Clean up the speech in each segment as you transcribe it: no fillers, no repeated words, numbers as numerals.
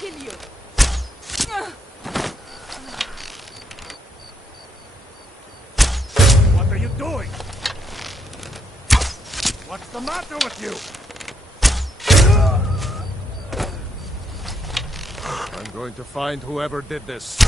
kill you. What are you doing? What's the matter with you? I'm going to find whoever did this.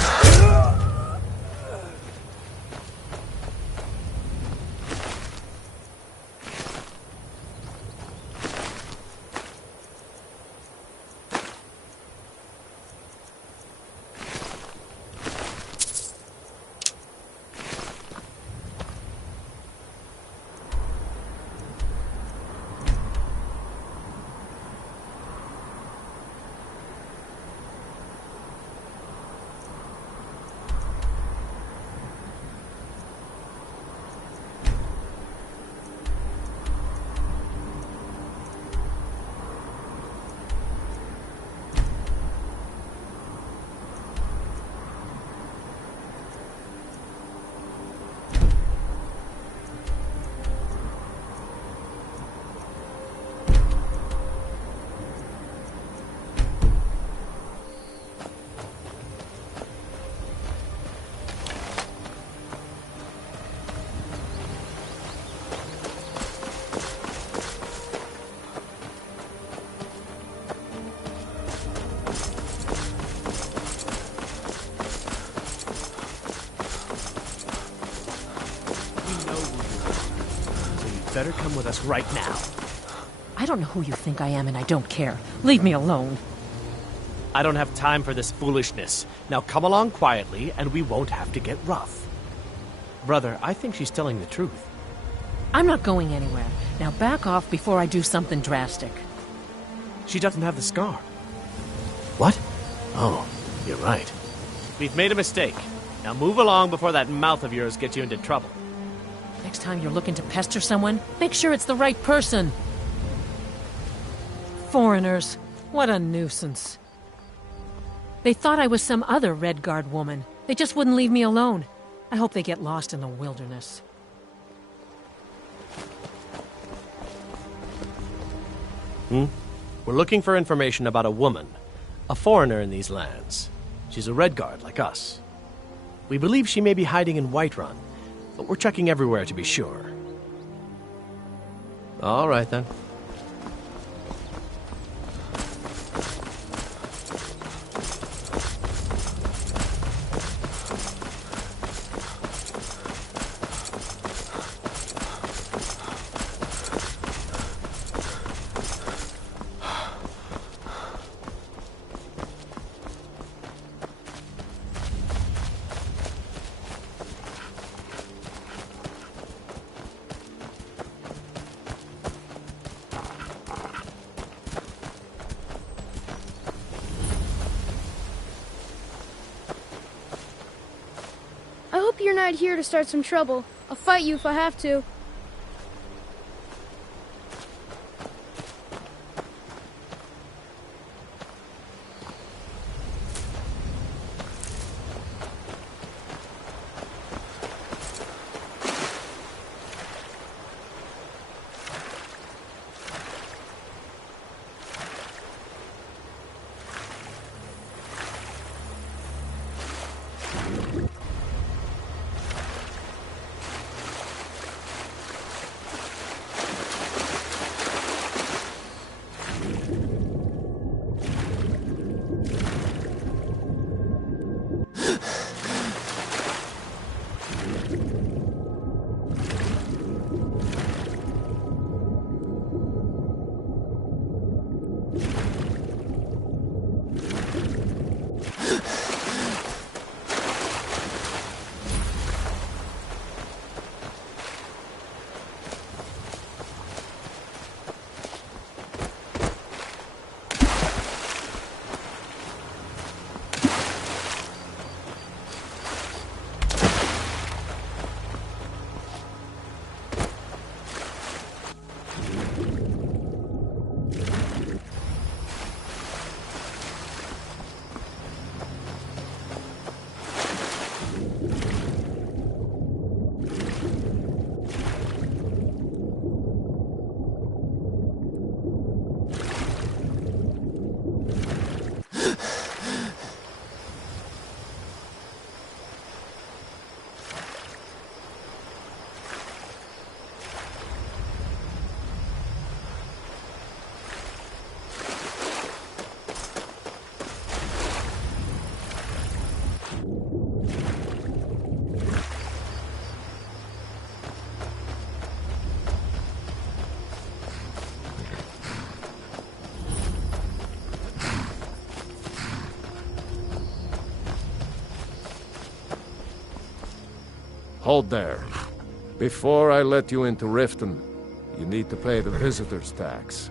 Better come with us right now. I don't know who you think I am, and I don't care. Leave me alone. I don't have time for this foolishness. Now come along quietly, and we won't have to get rough. Brother, I think she's telling the truth. I'm not going anywhere. Now back off before I do something drastic. She doesn't have the scar. What? Oh, you're right. We've made a mistake. Now move along before that mouth of yours gets you into trouble. Next time you're looking to pester someone, make sure it's the right person. Foreigners. What a nuisance. They thought I was some other Red Guard woman. They just wouldn't leave me alone. I hope they get lost in the wilderness. We're looking for information about a woman, a foreigner in these lands. She's a Red Guard like us. We believe she may be hiding in Whiterun, but we're checking everywhere to be sure. All right, then. I hope you're not here to start some trouble. I'll fight you if I have to. Hold there. Before I let you into Riften, you need to pay the visitor's tax.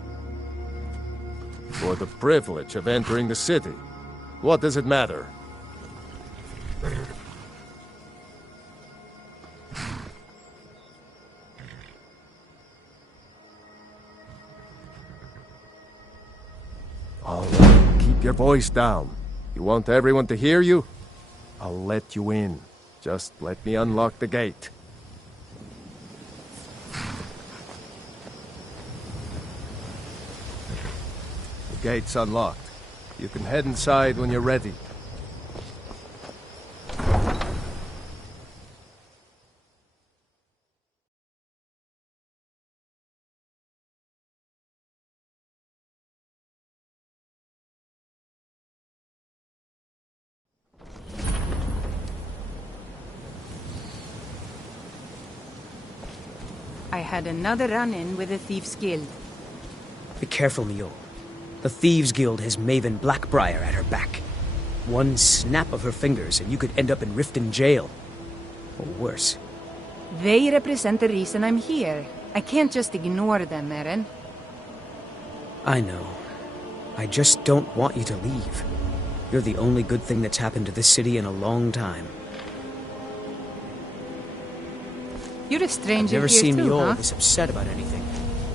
For the privilege of entering the city. What does it matter? All right, keep your voice down. You want everyone to hear you? I'll let you in. Just let me unlock the gate. The gate's unlocked. You can head inside when you're ready. I had another run-in with the Thieves' Guild. Be careful, Mule. The Thieves' Guild has Maven Blackbriar at her back. One snap of her fingers and you could end up in Riften jail. Or worse. They represent the reason I'm here. I can't just ignore them, Eren. I know. I just don't want you to leave. You're the only good thing that's happened to this city in a long time. You're a stranger I've never here seen too, Mule huh? this upset about anything.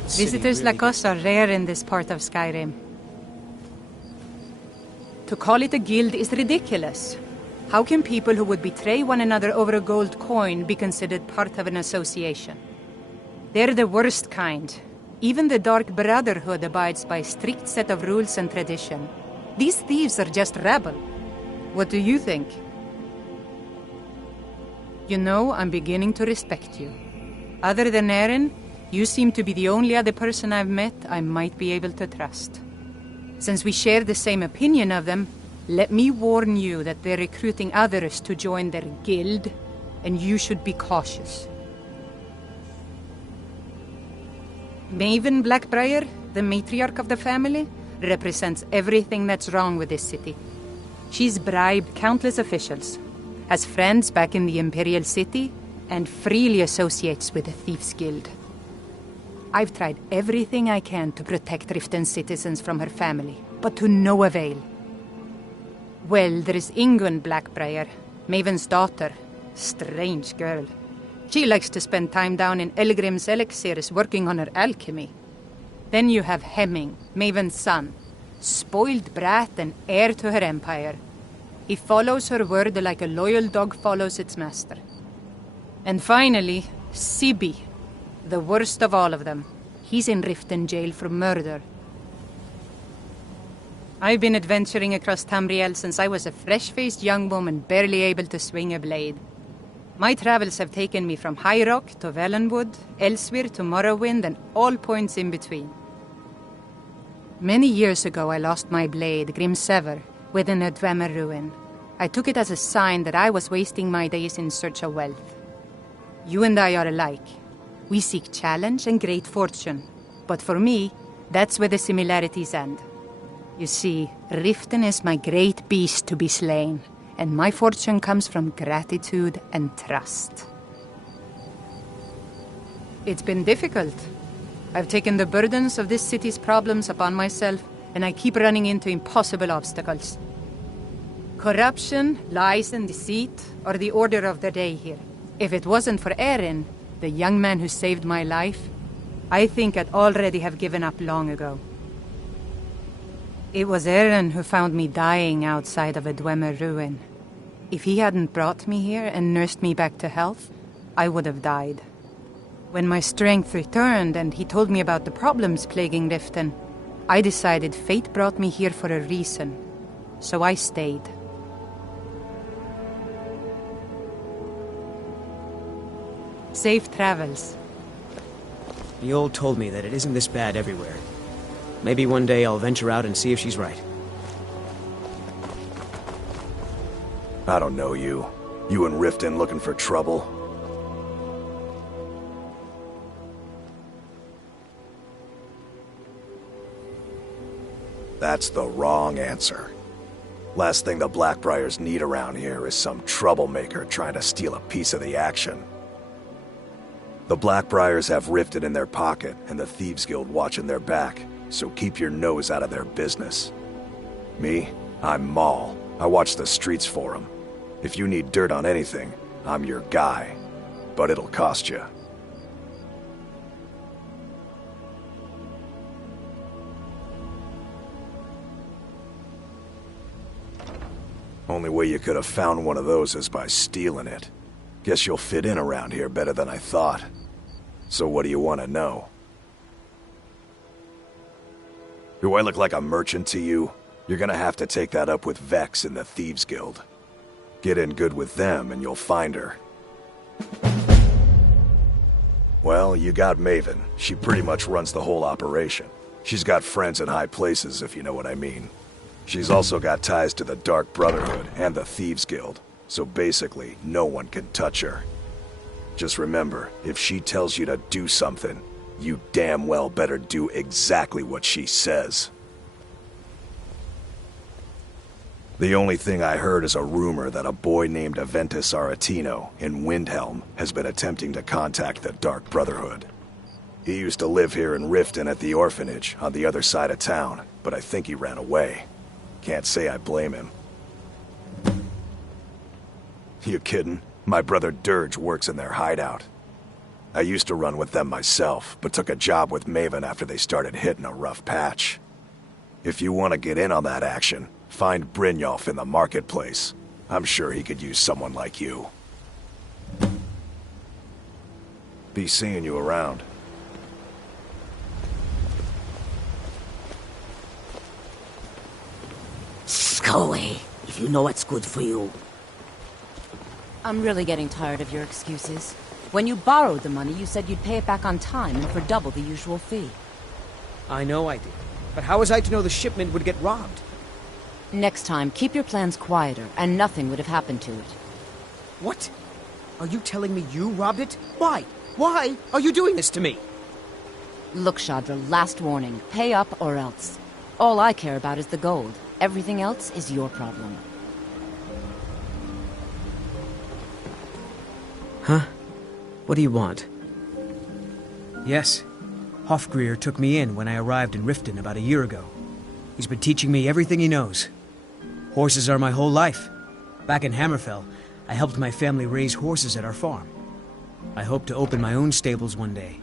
The city Visitors really like us are rare in this part of Skyrim. To call it a guild is ridiculous. How can people who would betray one another over a gold coin be considered part of an association? They're the worst kind. Even the Dark Brotherhood abides by a strict set of rules and tradition. These thieves are just rabble. What do you think? You know, I'm beginning to respect you. Other than Eren, you seem to be the only other person I've met I might be able to trust. Since we share the same opinion of them, let me warn you that they're recruiting others to join their guild, and you should be cautious. Maven Blackbriar, the matriarch of the family, represents everything that's wrong with this city. She's bribed countless officials, has friends back in the Imperial City, and freely associates with the Thieves' Guild. I've tried everything I can to protect Riften's citizens from her family, but to no avail. Well, there is Ingun Blackbriar, Maven's daughter. Strange girl. She likes to spend time down in Elgrim's elixirs working on her alchemy. Then you have Hemming, Maven's son, spoiled brat and heir to her empire. He follows her word like a loyal dog follows its master. And finally, Sibi, the worst of all of them. He's in Riften jail for murder. I've been adventuring across Tamriel since I was a fresh-faced young woman barely able to swing a blade. My travels have taken me from High Rock to Valenwood, Elsewhere to Morrowind, and all points in between. Many years ago I lost my blade, Grimsever, within a Dwemer ruin. I took it as a sign that I was wasting my days in search of wealth. You and I are alike. We seek challenge and great fortune. But for me, that's where the similarities end. You see, Riften is my great beast to be slain, and my fortune comes from gratitude and trust. It's been difficult. I've taken the burdens of this city's problems upon myself, and I keep running into impossible obstacles. Corruption, lies and deceit are the order of the day here. If it wasn't for Eren, the young man who saved my life, I think I'd already have given up long ago. It was Eren who found me dying outside of a Dwemer ruin. If he hadn't brought me here and nursed me back to health, I would have died. When my strength returned and he told me about the problems plaguing Riften, I decided fate brought me here for a reason. So I stayed. Safe travels. Mule told me that it isn't this bad everywhere. Maybe one day I'll venture out and see if she's right. I don't know you. You and Riften looking for trouble? That's the wrong answer. Last thing the Blackbriars need around here is some troublemaker trying to steal a piece of the action. The Blackbriars have Riften in their pocket and the Thieves Guild watching their back, so keep your nose out of their business. Me? I'm Maul. I watch the streets for them. If you need dirt on anything, I'm your guy. But it'll cost you. Only way you could have found one of those is by stealing it. Guess you'll fit in around here better than I thought. So what do you want to know? Do I look like a merchant to you? You're gonna have to take that up with Vex in the Thieves Guild. Get in good with them and you'll find her. Well, you got Maven. She pretty much runs the whole operation. She's got friends in high places, if you know what I mean. She's also got ties to the Dark Brotherhood and the Thieves Guild, so basically, no one can touch her. Just remember, if she tells you to do something, you damn well better do exactly what she says. The only thing I heard is a rumor that a boy named Aventus Aretino in Windhelm has been attempting to contact the Dark Brotherhood. He used to live here in Riften at the orphanage on the other side of town, but I think he ran away. Can't say I blame him. You kidding? My brother Dirge works in their hideout. I used to run with them myself, but took a job with Maven after they started hitting a rough patch. If you want to get in on that action, find Brynjolf in the marketplace. I'm sure he could use someone like you. Be seeing you around. Go away, if you know what's good for you. I'm really getting tired of your excuses. When you borrowed the money, you said you'd pay it back on time and for double the usual fee. I know I did. But how was I to know the shipment would get robbed? Next time, keep your plans quieter, and nothing would have happened to it. What? Are you telling me you robbed it? Why? Why are you doing this to me? Look, Shadra, last warning. Pay up or else. All I care about is the gold. Everything else is your problem. Huh? What do you want? Yes. Hofgrir took me in when I arrived in Riften about a year ago. He's been teaching me everything he knows. Horses are my whole life. Back in Hammerfell, I helped my family raise horses at our farm. I hope to open my own stables one day,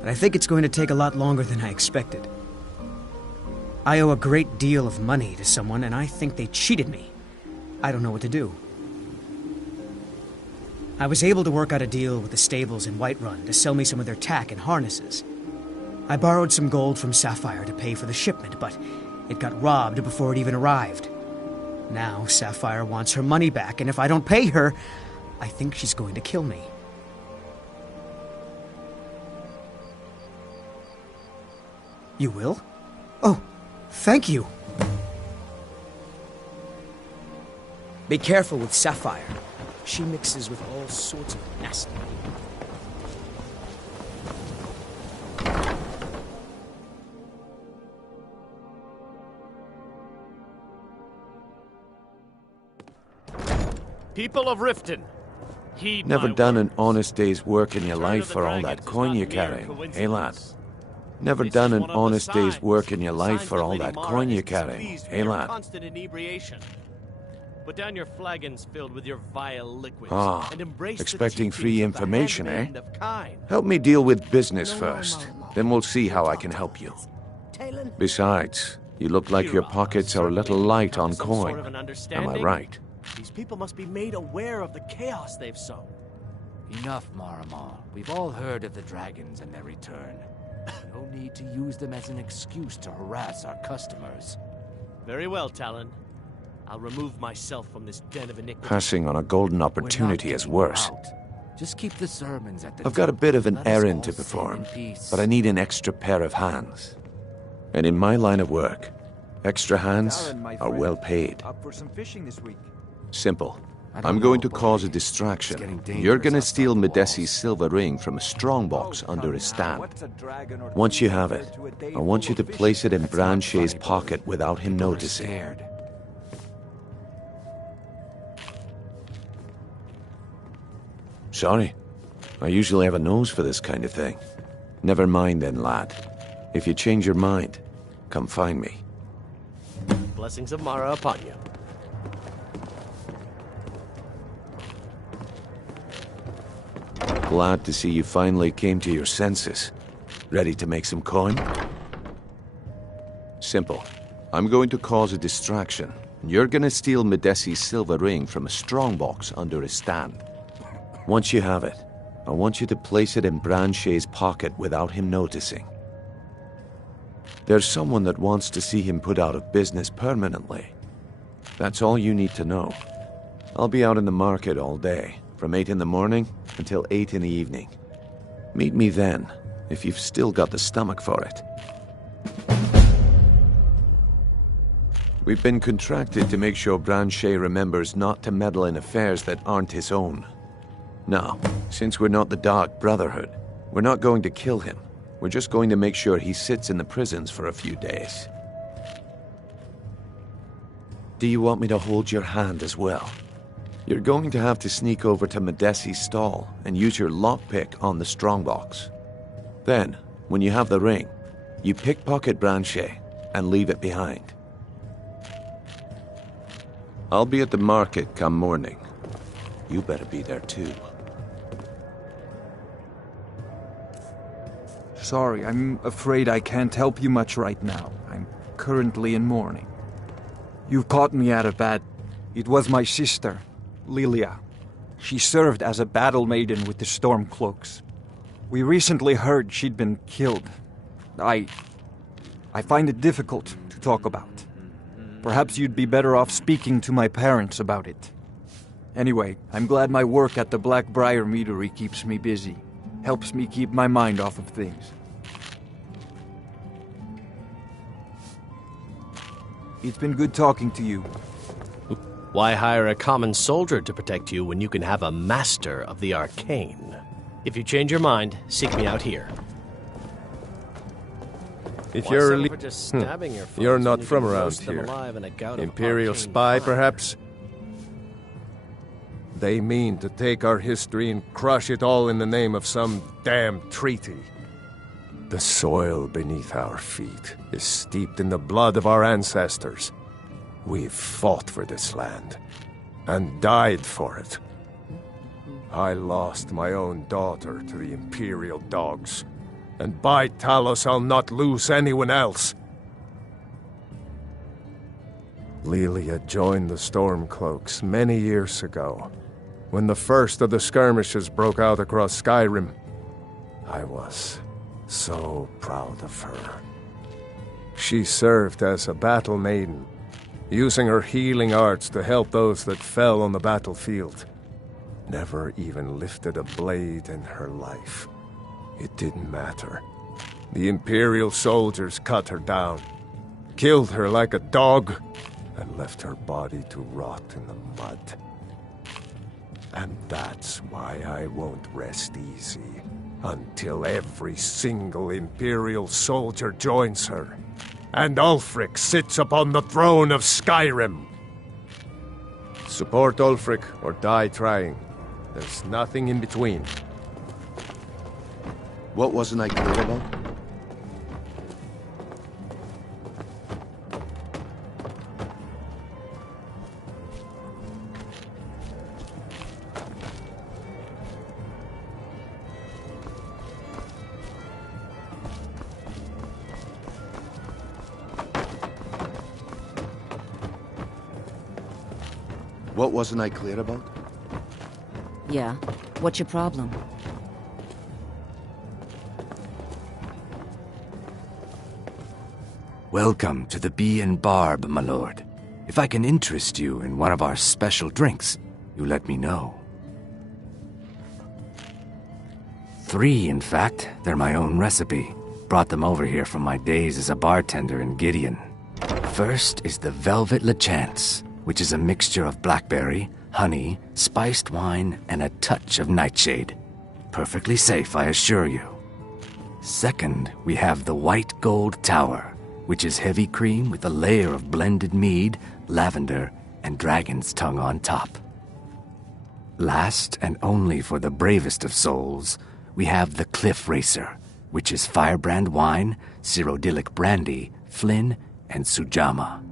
but I think it's going to take a lot longer than I expected. I owe a great deal of money to someone, and I think they cheated me. I don't know what to do. I was able to work out a deal with the stables in Whiterun to sell me some of their tack and harnesses. I borrowed some gold from Sapphire to pay for the shipment, but it got robbed before it even arrived. Now Sapphire wants her money back, and if I don't pay her, I think she's going to kill me. You will? Oh, thank you. Be careful with Sapphire. She mixes with all sorts of nasty people. People of Riften, heed Never my done an words. honest day's work in your Return life of the for all that dragons is coin not you're mere carrying, eh lad? coincidence. Never This done is an one of the honest day's signs. work in your life Signs for that all Lady that Mara coin is you're carrying, displeased with eh your lad? constant inebriation. Put down your flagons filled with your vile liquids Ah, and embrace the expecting teachings free of the information, eh? handmaiden of Kyne. Help me deal with business first, then we'll see how I can help you. Besides, you look like your pockets are a little light on Some sort coin. of an Am I understanding? right? These people must be made aware of the chaos they've sown. Enough, Maramar. We've all heard of the dragons and their return. No need to use them as an excuse to harass our customers. Very well, Talon. I'll remove myself from this den of iniquity. Passing on a golden We're not opportunity is getting you worse. out. Just keep the sermons at the I've got a top. bit of an Let us errand all to sing perform, in peace. but I need an extra pair of hands. And in my line of work, extra hands are well paid. Up for some fishing this week. Simple. I don't I'm going know, to cause a boy. It's distraction. getting dangerous You're gonna outside steal the Medesi's walls. silver ring from a strongbox under his stand. What's a dragon or Once you two have compared it, to a day I want you to full of place it in fishing? Branche's pocket without him People are noticing. scared. Sorry. I usually have a nose for this kind of thing. Never mind then, lad. If you change your mind, come find me. Blessings of Mara upon you. Glad to see you finally came to your senses. Ready to make some coin? Simple. I'm going to cause a distraction. You're gonna steal Medesi's silver ring from a strongbox under his stand. Once you have it, I want you to place it in Branche's pocket without him noticing. There's someone that wants to see him put out of business permanently. That's all you need to know. I'll be out in the market all day, from 8 in the morning until 8 in the evening. Meet me then, if you've still got the stomach for it. We've been contracted to make sure Branche remembers not to meddle in affairs that aren't his own. Now, since we're not the Dark Brotherhood, we're not going to kill him. We're just going to make sure he sits in the prisons for a few days. Do you want me to hold your hand as well? You're going to have to sneak over to Medesi's stall and use your lockpick on the strongbox. Then, when you have the ring, you pickpocket Branche and leave it behind. I'll be at the market come morning. You better be there too. Sorry, I'm afraid I can't help you much right now. I'm currently in mourning. You've caught me at a bad... It was my sister, Lilia. She served as a battle maiden with the Stormcloaks. We recently heard she'd been killed. I find it difficult to talk about. Perhaps you'd be better off speaking to my parents about it. Anyway, I'm glad my work at the Blackbriar Meadery keeps me busy. Helps me keep my mind off of things. It's been good talking to you. Why hire a common soldier to protect you when you can have a master of the arcane? If you change your mind, seek me out here. If Why you're settle for just stabbing your foes you're when not you from can around roast them here. alive in a gout of Imperial arcane spy, fire? perhaps? They mean to take our history and crush it all in the name of some damn treaty. The soil beneath our feet is steeped in the blood of our ancestors. We've fought for this land, and died for it. I lost my own daughter to the Imperial dogs, and by Talos I'll not lose anyone else. Lilia joined the Stormcloaks many years ago, when the first of the skirmishes broke out across Skyrim. I was so proud of her. She served as a battle maiden, using her healing arts to help those that fell on the battlefield. Never even lifted a blade in her life. It didn't matter. The Imperial soldiers cut her down, killed her like a dog, and left her body to rot in the mud. And that's why I won't rest easy until every single Imperial soldier joins her, and Ulfric sits upon the throne of Skyrim. Support Ulfric or die trying. There's nothing in between. What wasn't I clear about? What wasn't I clear about? Yeah. What's your problem? Welcome to the Bee and Barb, my lord. If I can interest you in one of our special drinks, you let me know. 3, in fact. They're my own recipe. Brought them over here from my days as a bartender in Gideon. First is the Velvet LeChance, which is a mixture of blackberry, honey, spiced wine, and a touch of nightshade. Perfectly safe, I assure you. Second, we have the White Gold Tower, which is heavy cream with a layer of blended mead, lavender, and dragon's tongue on top. Last and only for the bravest of souls, we have the Cliff Racer, which is firebrand wine, Cyrodiilic brandy, Flynn, and Sujama.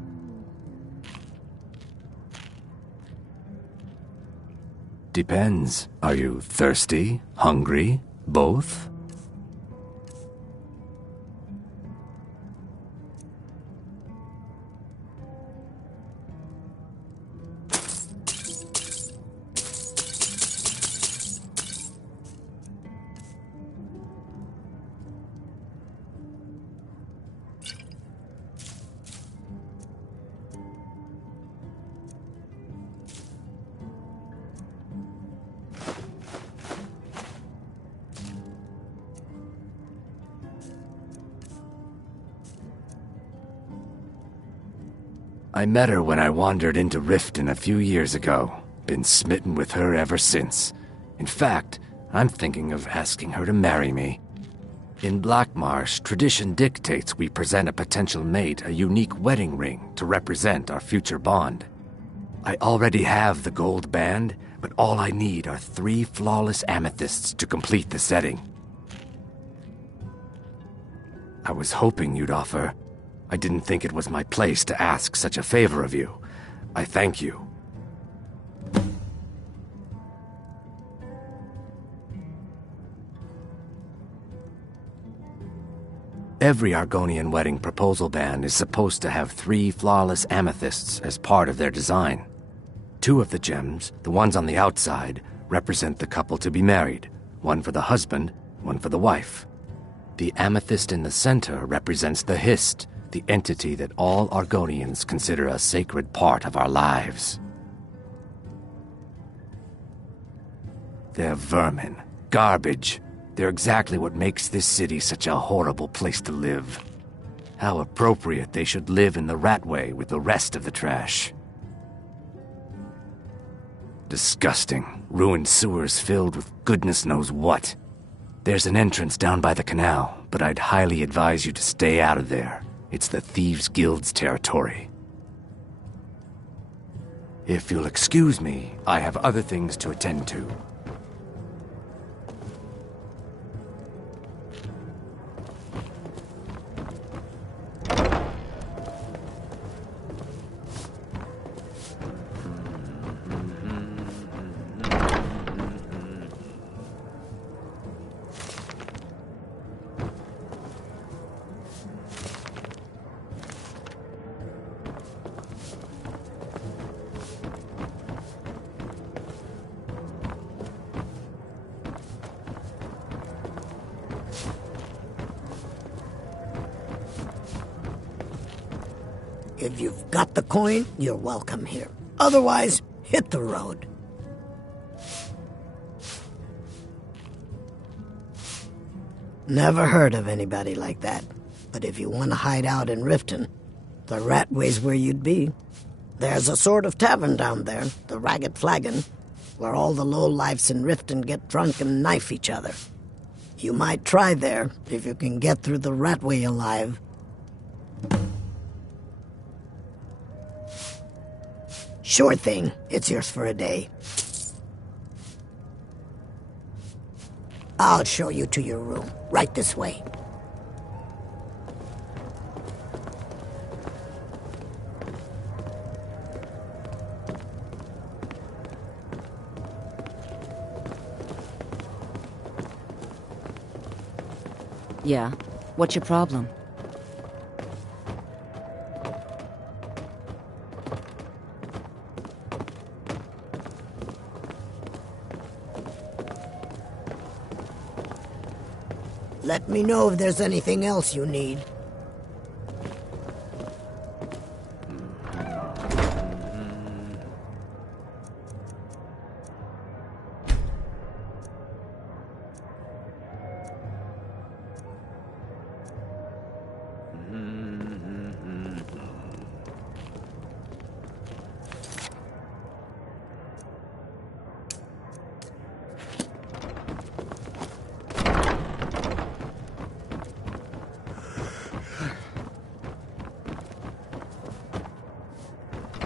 Depends. Are you thirsty? Hungry? Both? I met her when I wandered into Riften a few years ago. Been smitten with her ever since. In fact, I'm thinking of asking her to marry me. In Blackmarsh, tradition dictates we present a potential mate a unique wedding ring to represent our future bond. I already have the gold band, but all I need are 3 flawless amethysts to complete the setting. I was hoping you'd offer. I didn't think it was my place to ask such a favor of you. I thank you. Every Argonian wedding proposal band is supposed to have 3 flawless amethysts as part of their design. 2 of the gems, the ones on the outside, represent the couple to be married. 1 for the husband, 1 for the wife. The amethyst in the center represents the Hist, the entity that all Argonians consider a sacred part of our lives. They're vermin, garbage. They're exactly what makes this city such a horrible place to live. How appropriate they should live in the Ratway with the rest of the trash. Disgusting, ruined sewers filled with goodness knows what. There's an entrance down by the canal, but I'd highly advise you to stay out of there. It's the Thieves' Guild's territory. If you'll excuse me, I have other things to attend to. If you've got the coin, you're welcome here. Otherwise, hit the road. Never heard of anybody like that. But if you want to hide out in Riften, the Ratway's where you'd be. There's a sort of tavern down there, the Ragged Flagon, where all the lowlifes in Riften get drunk and knife each other. You might try there, if you can get through the Ratway alive. Sure thing. It's yours for a day. I'll show you to your room. Right this way. Yeah? What's your problem? Let me know if there's anything else you need.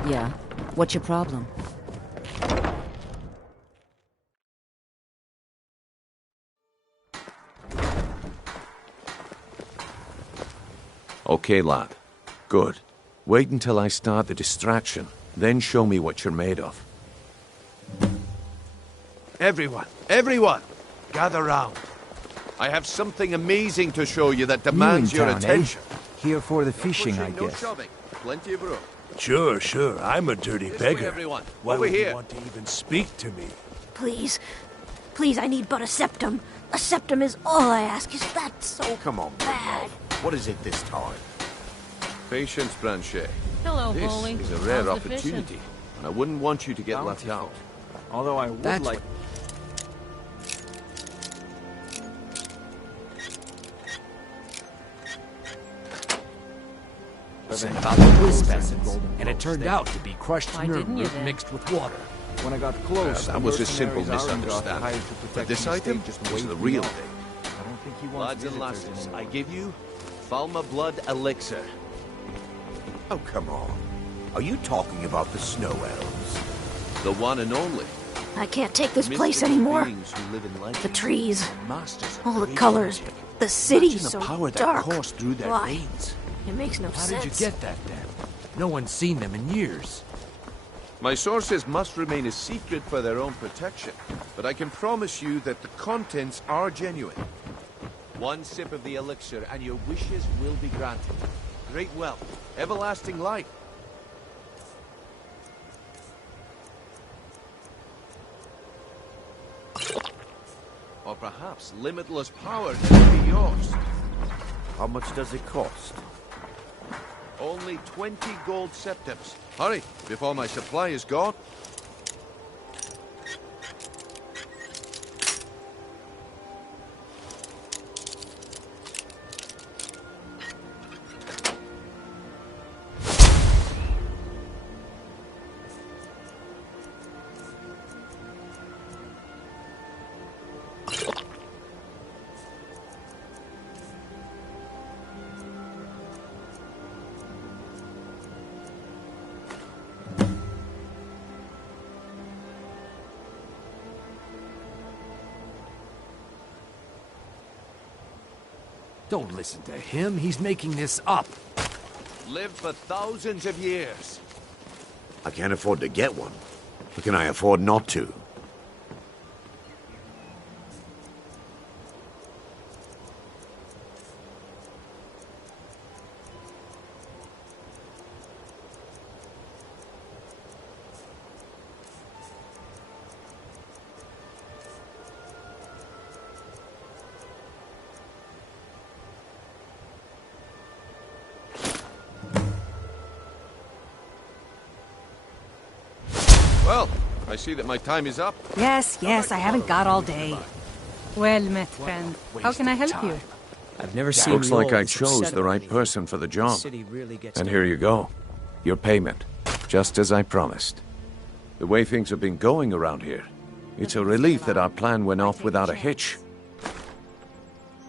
Yeah? What's your problem? Okay, lad. Good. Wait until I start the distraction, then show me what you're made of. Everyone! Gather round. I have something amazing to show you that demands your attention. Here for the fishing, I No guess. shoving. Plenty of room. Sure. I'm a dirty This way, beggar. everyone. Why Over would here. you want to even speak to me? Please, I need but a septum. A septum is all I ask. Is that so Come on, bad? what is it this time? Patience, Blanchet. Hello, This Bowling. is a rare How's the fishing? opportunity, and I wouldn't want you to get left out. Although I would That's like... About the specimens, and it turned out to be crushed Why nerve didn't you root then? mixed with water. When I got close, That the was a simple mercenaries Arundel misunderstanding. hired to protect But this the estate item just was waved the me real off. thing. I don't think he wants Lads and visitors lasses, anymore. I give you Falma Blood Elixir. Oh, come on. Are you talking about the snow elves? The one and only. I can't take this place Mystical anymore. beings who live in legends. The trees, Masters of all the creation. colors, the city Imagine the so power that dark. coursed through their Why? veins. It makes no How sense. did you get that then? No one's seen them in years. My sources must remain a secret for their own protection, but I can promise you that the contents are genuine. One sip of the elixir and your wishes will be granted. Great wealth, everlasting life. Or perhaps limitless power that will be yours. How much does it cost? Only 20 gold septims. Hurry, before my supply is gone. Don't listen to him. He's making this up. Lived for thousands of years. I can't afford to get one. But can I afford not to? Well, I see that my time is up. Yes, I haven't got all day. Well met, friend. How can I help you? I've never seen Looks like I Lowell chose upset the right about person for the The job. city really gets And down. here you go. Your payment. Just as I promised. The way things have been going around here, it's a relief that our plan went off without a hitch.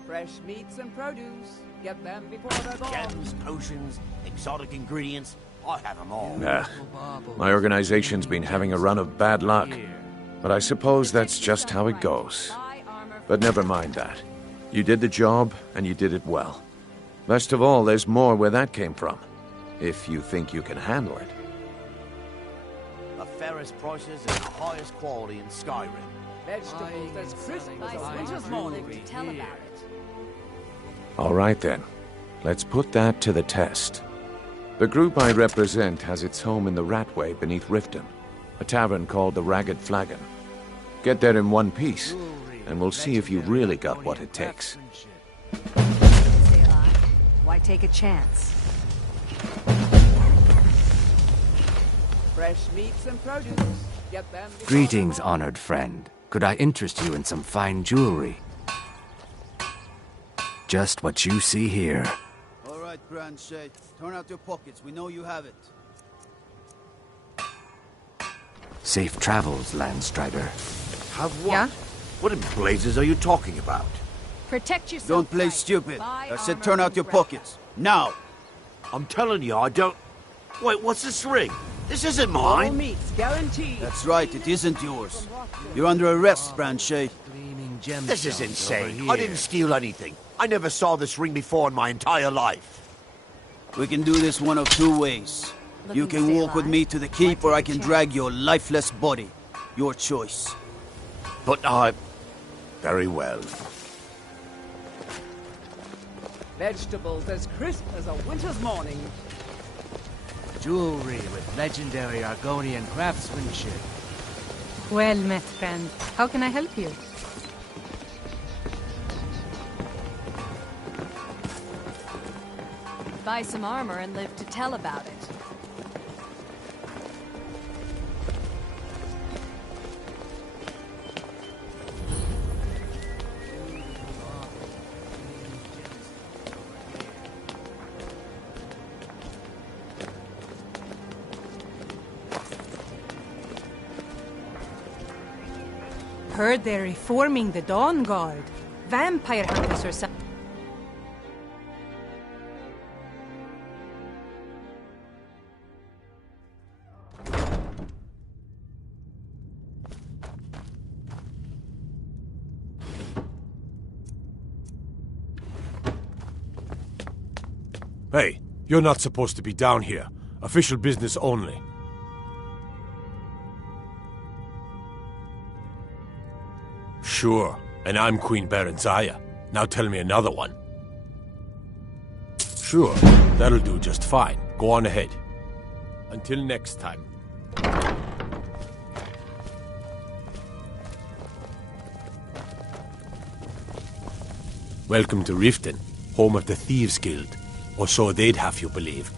Fresh meats and produce. Get them before they're gone. Gems, potions, exotic ingredients. I have them all. Nah. My organization's been having a run of bad luck. But I suppose that's just how it goes. But never mind that. You did the job, and you did it well. Best of all, there's more where that came from. If you think you can handle it. The fairest prices and the highest quality in Skyrim. Vegetables as crisp as a winter's morning. Tell about it. All right then. Let's put that to the test. The group I represent has its home in the Ratway beneath Riften, a tavern called the Ragged Flagon. Get there in one piece, and we'll see if you really got what it takes. Why take a chance? Fresh meats and produce. Get them before Greetings, honored friend. Could I interest you in some fine jewelry? Just what you see here. All right, Branchet. Turn out your pockets. We know you have it. Safe travels, Landstrider. Have what? Yeah? What in blazes are you talking about? Protect yourself. Don't play stupid. I said turn out your pockets. Now! I'm telling you, I don't... Wait, what's this ring? This isn't all mine. meats guaranteed. That's right, it isn't yours. You're under arrest, Branchet. This is insane. I didn't steal anything. I never saw this ring before in my entire life. We can do this one of two ways. You can walk with me to the keep, or I can drag your lifeless body. Your choice. But I... Very well. Vegetables as crisp as a winter's morning. Jewelry with legendary Argonian craftsmanship. Well met, friend. How can I help you? Buy some armor and live to tell about it. Heard they're reforming the Dawn Guard. Vampire hunters or something. Hey, you're not supposed to be down here. Official business only. Sure, and I'm Queen Berenzaya. Now tell me another one. Sure, that'll do just fine. Go on ahead. Until next time. Welcome to Riften, home of the Thieves Guild. Or so they'd have you believe.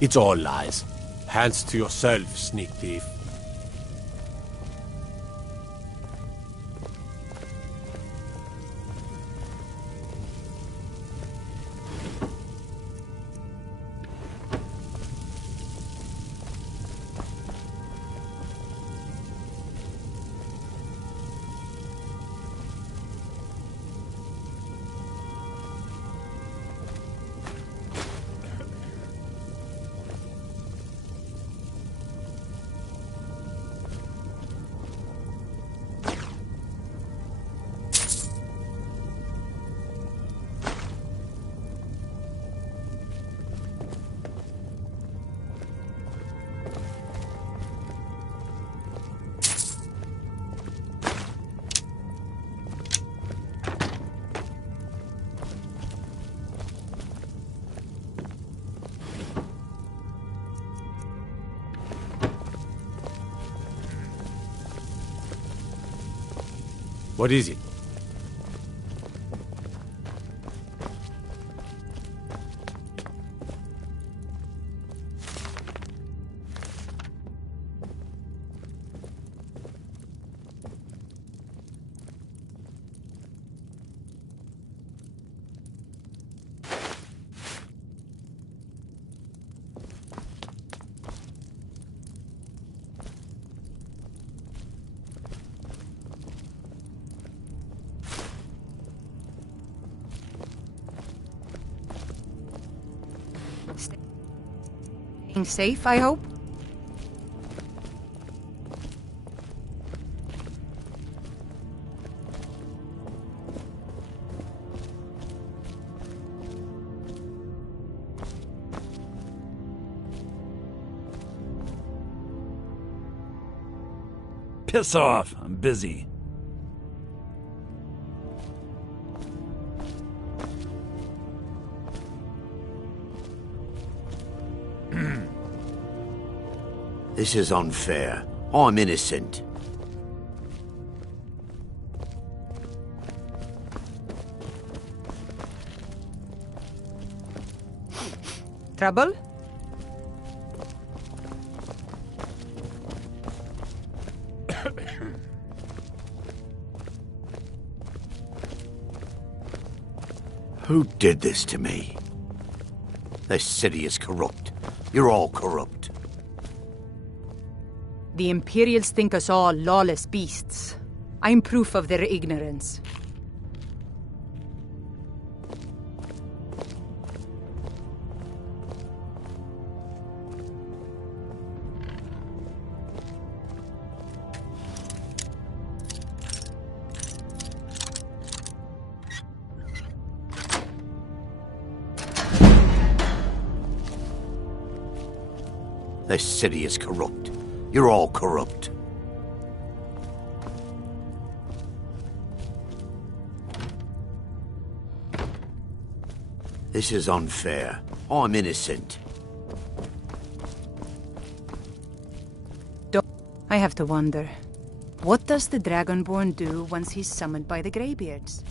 It's all lies. Hands to yourself, sneak thief. What is it? Staying safe, I hope? Piss off. I'm busy. This is unfair. I'm innocent. Trouble? Who did this to me? This city is corrupt. You're all corrupt. The Imperials think us all lawless beasts. I'm proof of their ignorance. This city is corrupt. You're all corrupt. This is unfair. I'm innocent. I have to wonder. What does the Dragonborn do once he's summoned by the Greybeards?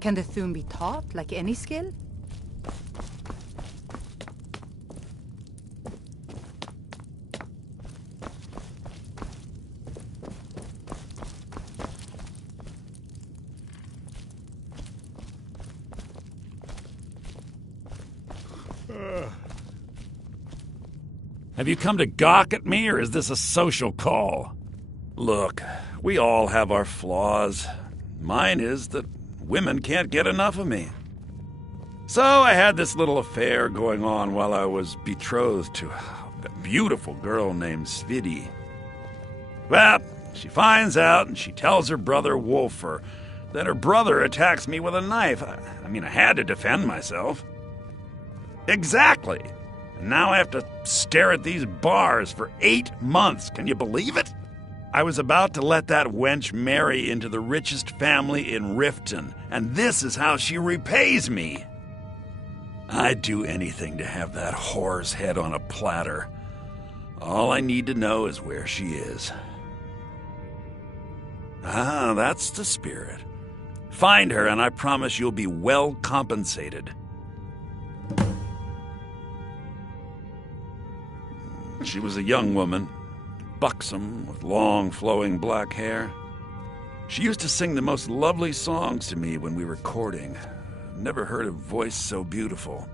Can the Thune be taught like any skill? Have you come to gawk at me, or is this a social call? Look, we all have our flaws. Mine is that women can't get enough of me. So I had this little affair going on while I was betrothed to a beautiful girl named Svidi. Well, she finds out and she tells her brother Wolfer that her brother attacks me with a knife. I mean, I had to defend myself. Exactly. And now I have to stare at these bars for 8 months. Can you believe it? I was about to let that wench marry into the richest family in Riften, and this is how she repays me. I'd do anything to have that whore's head on a platter. All I need to know is where she is. Ah, that's the spirit. Find her, and I promise you'll be well compensated. She was a young woman, buxom, with long, flowing black hair. She used to sing the most lovely songs to me when we were courting. Never heard a voice so beautiful.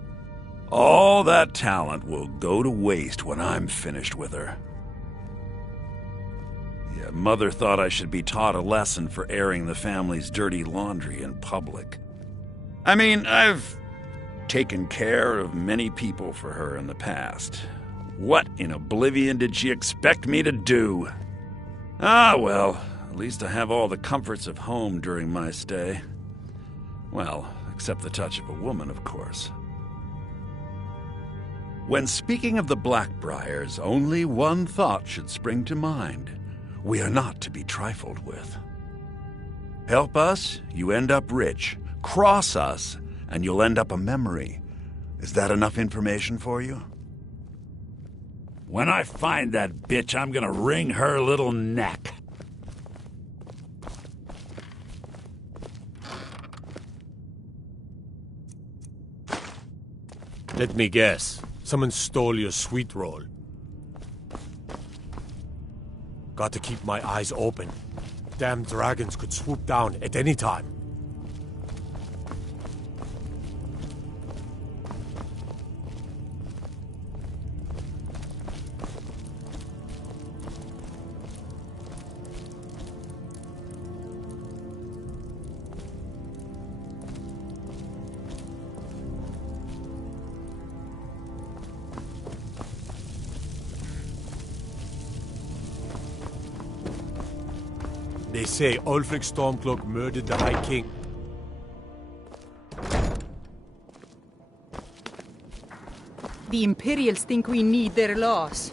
All that talent will go to waste when I'm finished with her. Yeah, Mother thought I should be taught a lesson for airing the family's dirty laundry in public. I mean, I've taken care of many people for her in the past. What in oblivion did she expect me to do? Ah, well, at least I have all the comforts of home during my stay. Well, except the touch of a woman, of course. When speaking of the Blackbriars, only one thought should spring to mind. We are not to be trifled with. Help us, you end up rich. Cross us, and you'll end up a memory. Is that enough information for you? When I find that bitch, I'm gonna wring her little neck. Let me guess. Someone stole your sweet roll. Got to keep my eyes open. Damn dragons could swoop down at any time. They say Ulfric Stormcloak murdered the High King. The Imperials think we need their laws.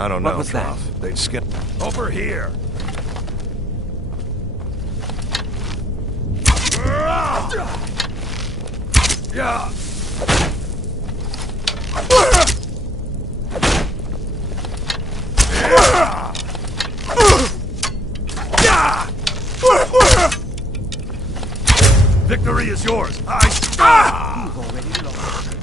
I don't know, What was that? Trough. They'd skip Over here! Yeah. Victory is yours! You've already lost.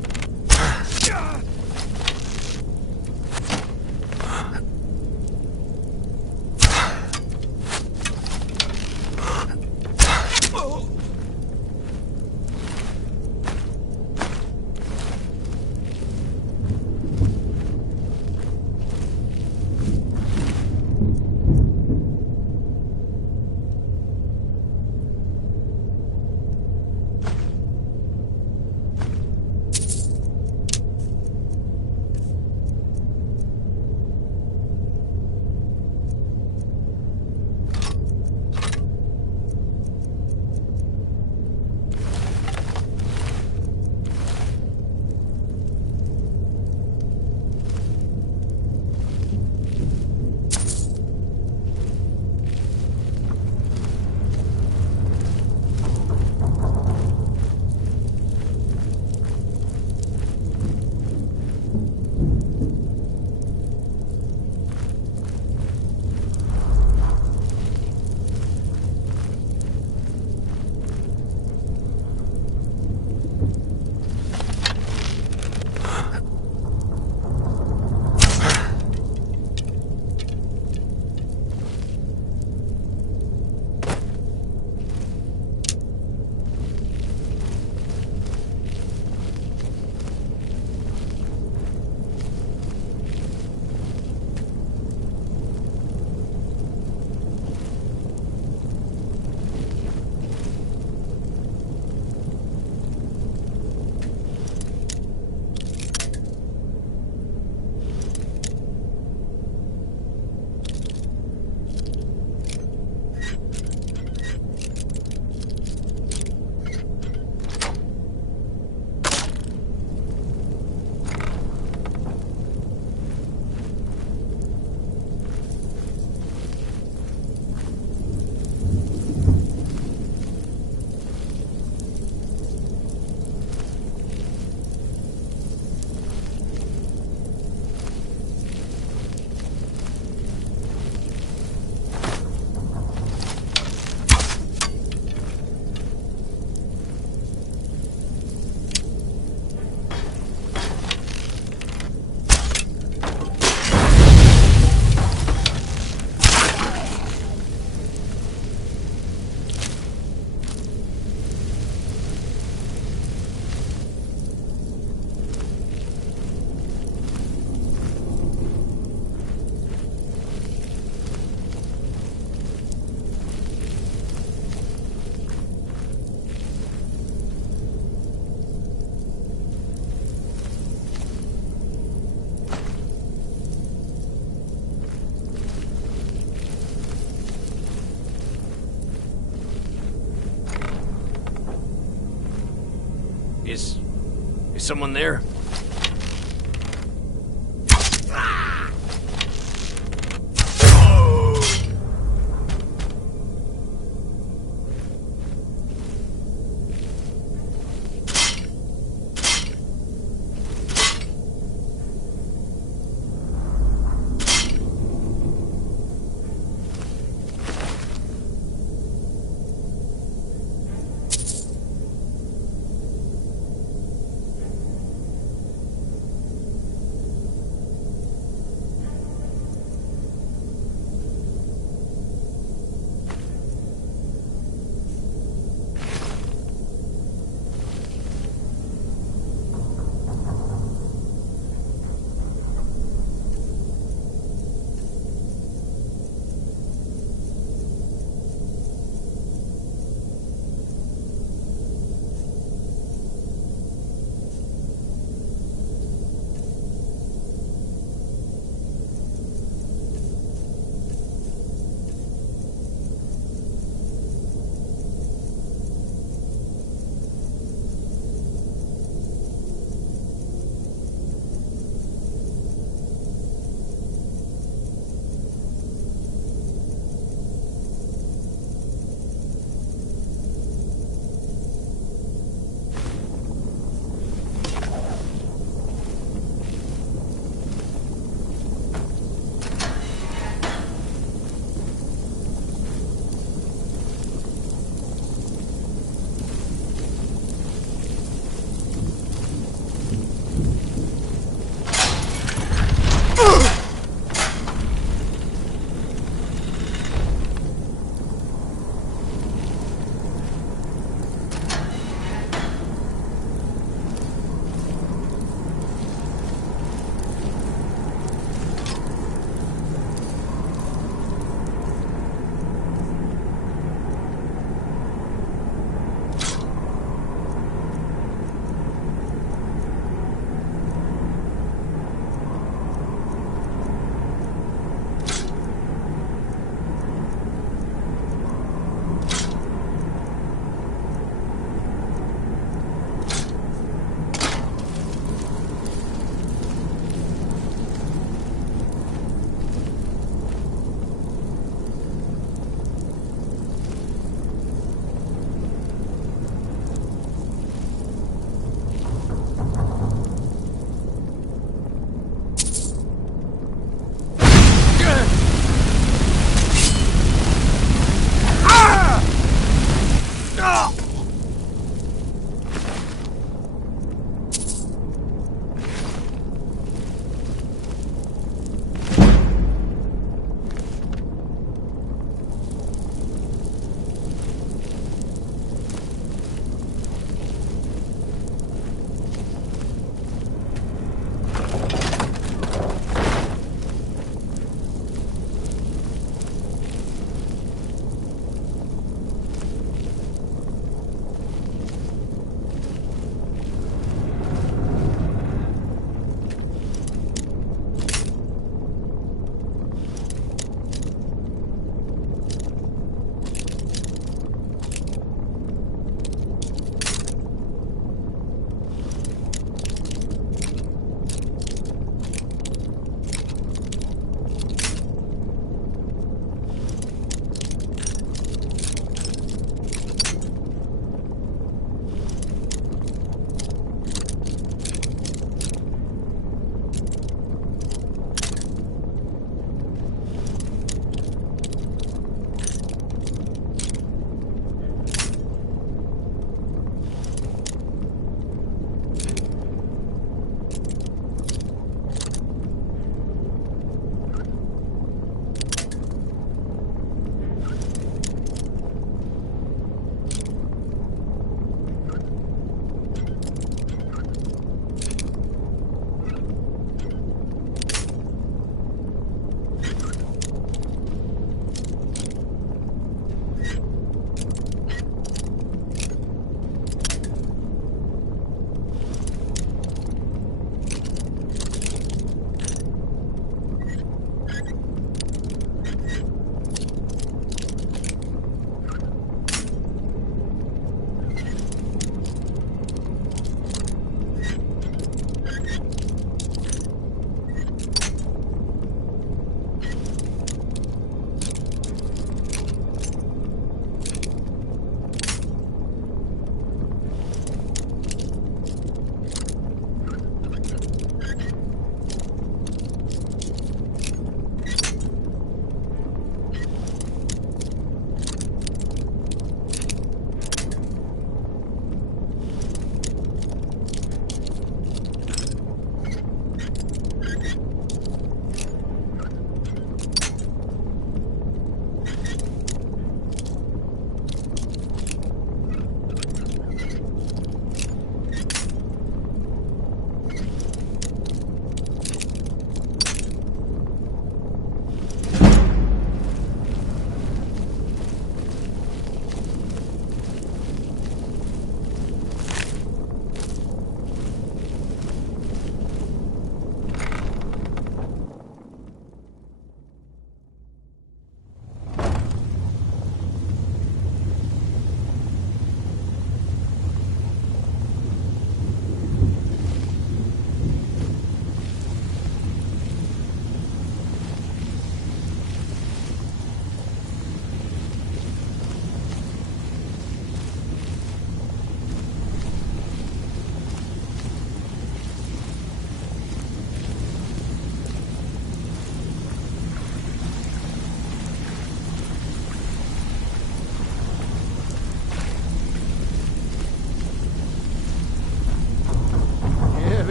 someone there?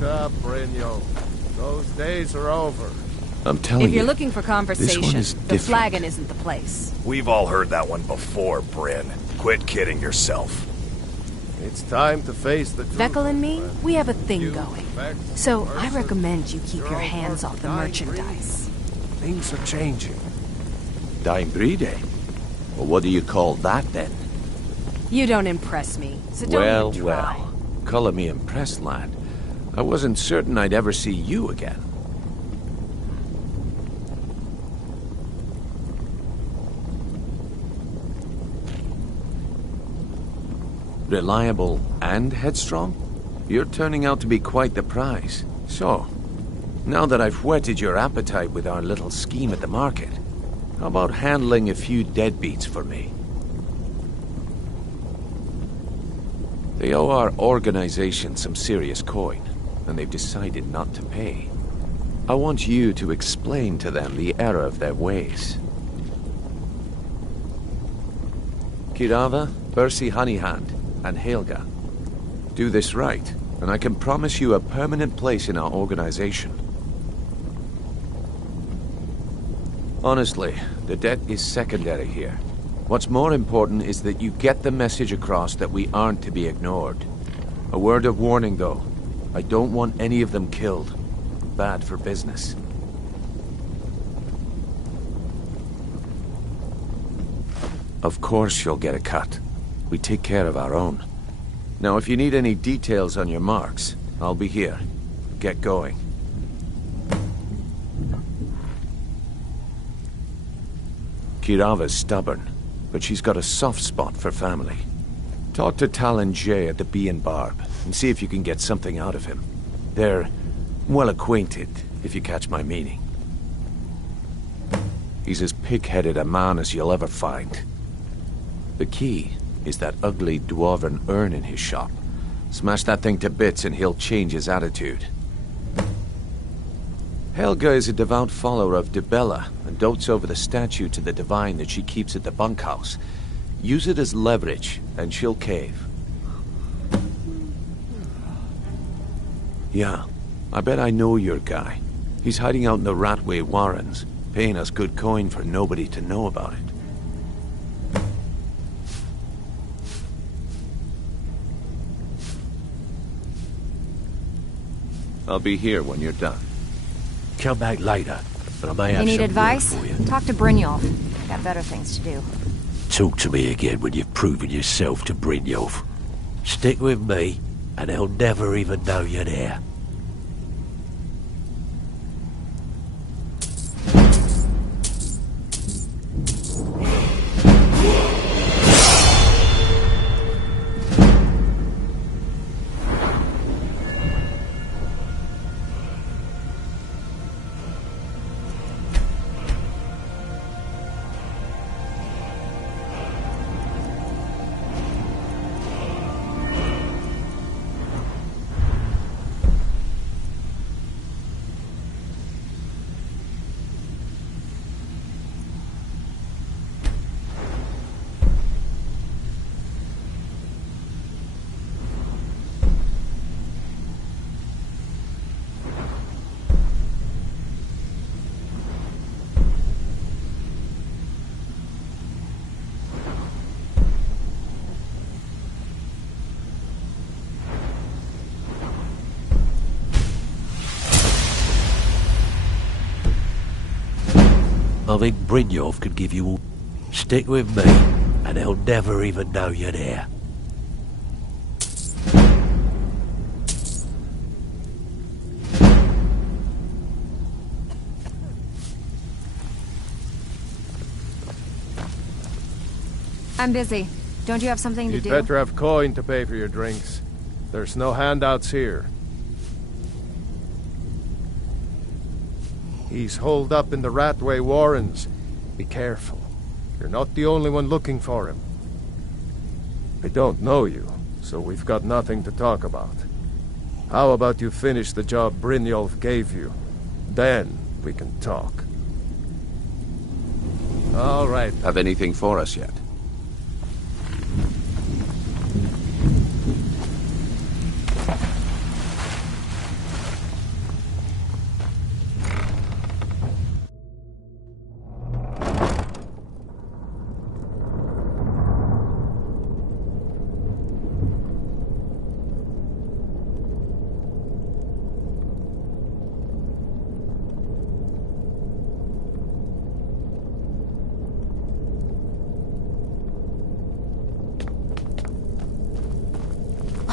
it up, Brynjolf. Those days are over. I'm telling If you're you, looking for this one conversation, is the different. flagon isn't the place. We've all heard that one before, Bryn. Quit kidding yourself. It's time to face the truth. Vekel and me, we have a thing going. So I recommend you keep your hands off the merchandise. Things are changing. Dying breed, eh? Well, what do you call that, then? You don't impress me, so don't Well, even try. well. Color me impressed, lad. I wasn't certain I'd ever see you again. Reliable and headstrong? You're turning out to be quite the prize. So, now that I've whetted your appetite with our little scheme at the market, how about handling a few deadbeats for me? They owe our organization some serious coin, and they've decided not to pay. I want you to explain to them the error of their ways. Kirava, Percy Honeyhand, and Helga. Do this right, and I can promise you a permanent place in our organization. Honestly, the debt is secondary here. What's more important is that you get the message across that we aren't to be ignored. A word of warning, though. I don't want any of them killed. Bad for business. Of course you'll get a cut. We take care of our own. Now, if you need any details on your marks, I'll be here. Get going. Kirava's stubborn, but she's got a soft spot for family. Talk to Talon Jay at the Bee and Barb, and see if you can get something out of him. They're well acquainted, if you catch my meaning. He's as pig-headed a man as you'll ever find. The key is that ugly dwarven urn in his shop. Smash that thing to bits and he'll change his attitude. Helga is a devout follower of Dibella and dotes over the statue to the divine that she keeps at the bunkhouse. Use it as leverage and she'll cave. Yeah, I bet I know your guy. He's hiding out in the Ratway Warrens, paying us good coin for nobody to know about it. I'll be here when you're done. Come back later, but I may have You need some advice? work for you. Talk to Brynjolf. Got better things to do. Talk to me again when you've proven yourself to Brynjolf. Stick with me, and they'll never even know you're there. I think Brynjolf could give you all... Stick with me, and they'll never even know you're there. I'm busy. Don't you have something to You'd do? better have coin to pay for your drinks. There's no handouts here. He's holed up in the Ratway Warrens. Be careful. You're not the only one looking for him. I don't know you, so we've got nothing to talk about. How about you finish the job Brynjolf gave you? Then we can talk. All right. Have anything for us yet?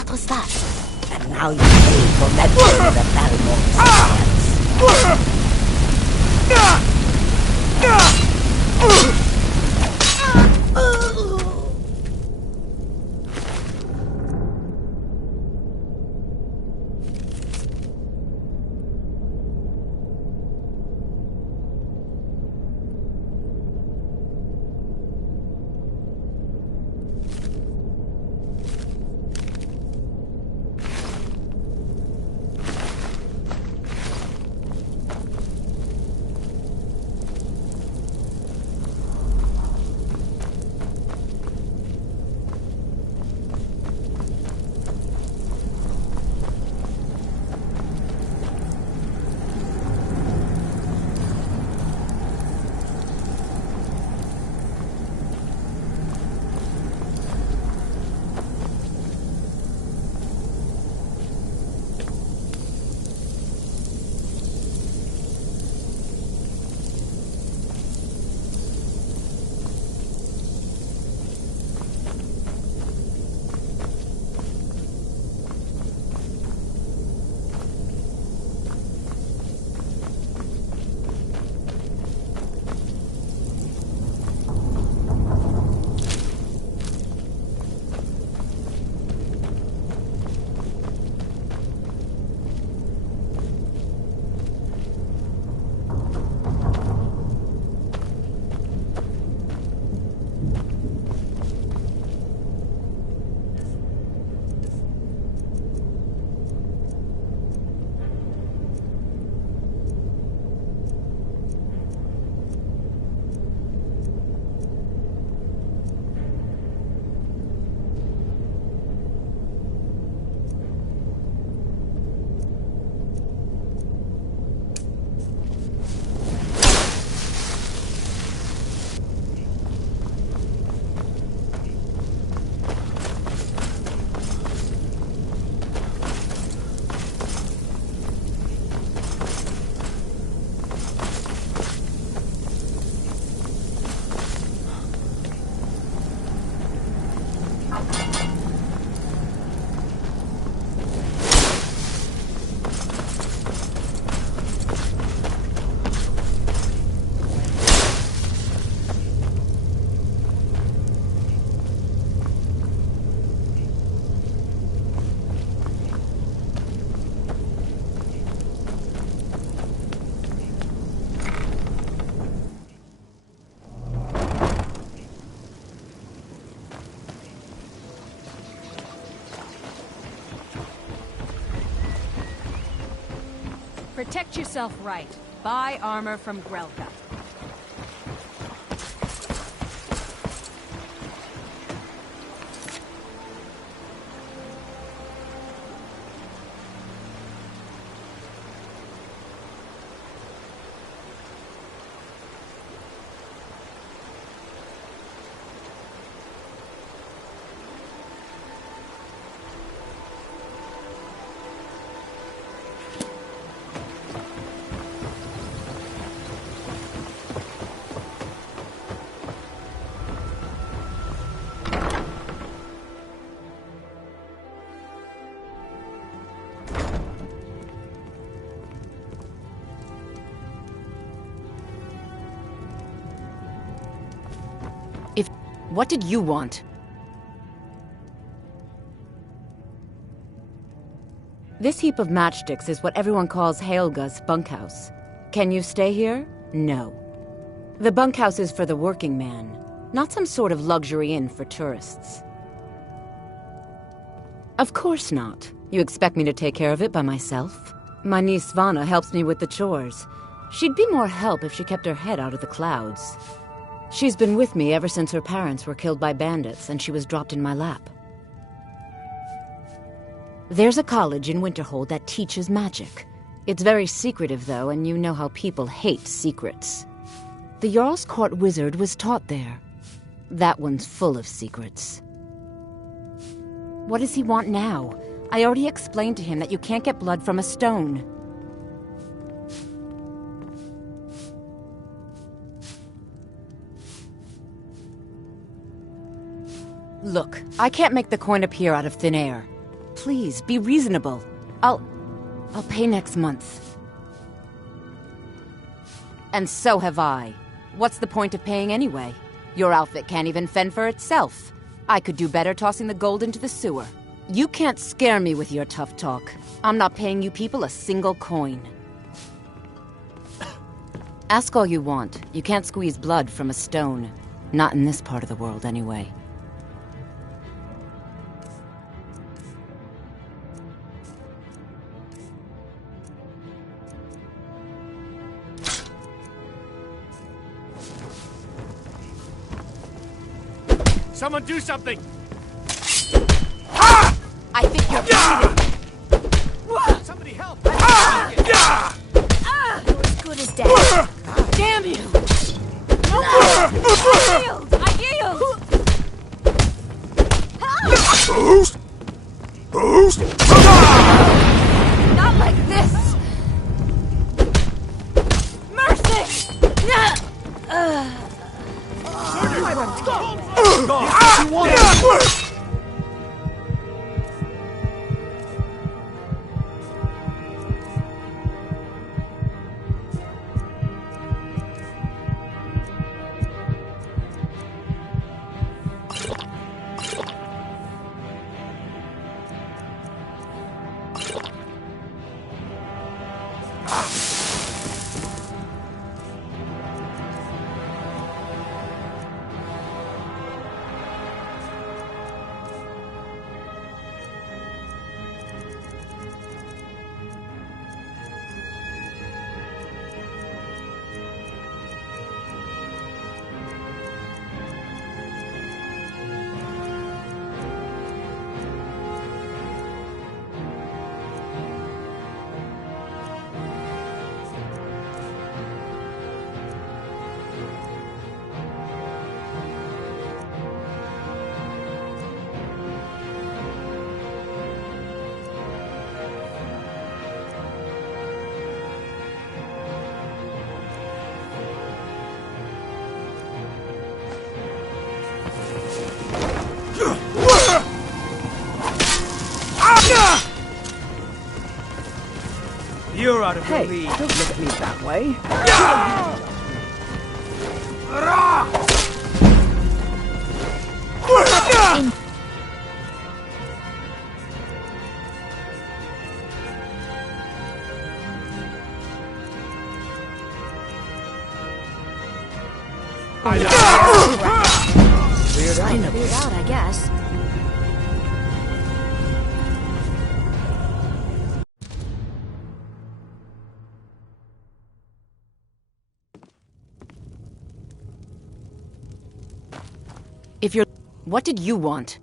What was that? And now you pay for meddling the Balmor's hands. Protect yourself right. Buy armor from Grelka. What did you want? This heap of matchsticks is what everyone calls Helga's bunkhouse. Can you stay here? No. The bunkhouse is for the working man, not some sort of luxury inn for tourists. Of course not. You expect me to take care of it by myself? My niece Svana helps me with the chores. She'd be more help if she kept her head out of the clouds. She's been with me ever since her parents were killed by bandits and she was dropped in my lap. There's a college in Winterhold that teaches magic. It's very secretive, though, and you know how people hate secrets. The Jarl's Court wizard was taught there. That one's full of secrets. What does he want now? I already explained to him that you can't get blood from a stone. Look, I can't make the coin appear out of thin air. Please, be reasonable. I'll pay next month. And so have I. What's the point of paying anyway? Your outfit can't even fend for itself. I could do better tossing the gold into the sewer. You can't scare me with your tough talk. I'm not paying you people a single coin. Ask all you want. You can't squeeze blood from a stone. Not in this part of the world, anyway. Someone do something! I think you're bleeding. Somebody help! You're as good as dead. Damn you! No! I yield! Not like this! Mercy! You're out of your Hey, league. don't look at me that way. Weird out, I guess. If you're... What did you want?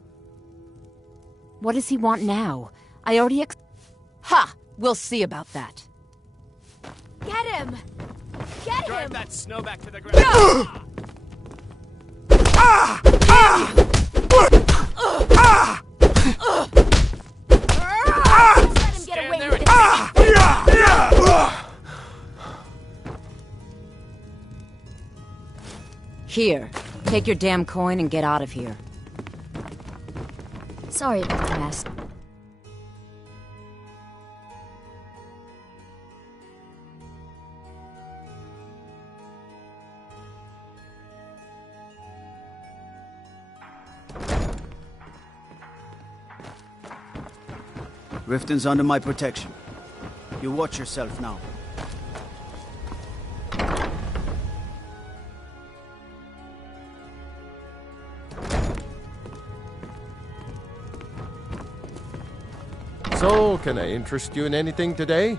What does he want now? I already Ha! We'll see about that. Get him! Get Drive him! that snow back to the ground! Let him get away with it! Here, take your damn coin and get out of here. Sorry about the mess. Riften's under my protection. You watch yourself now. So, can I interest you in anything today?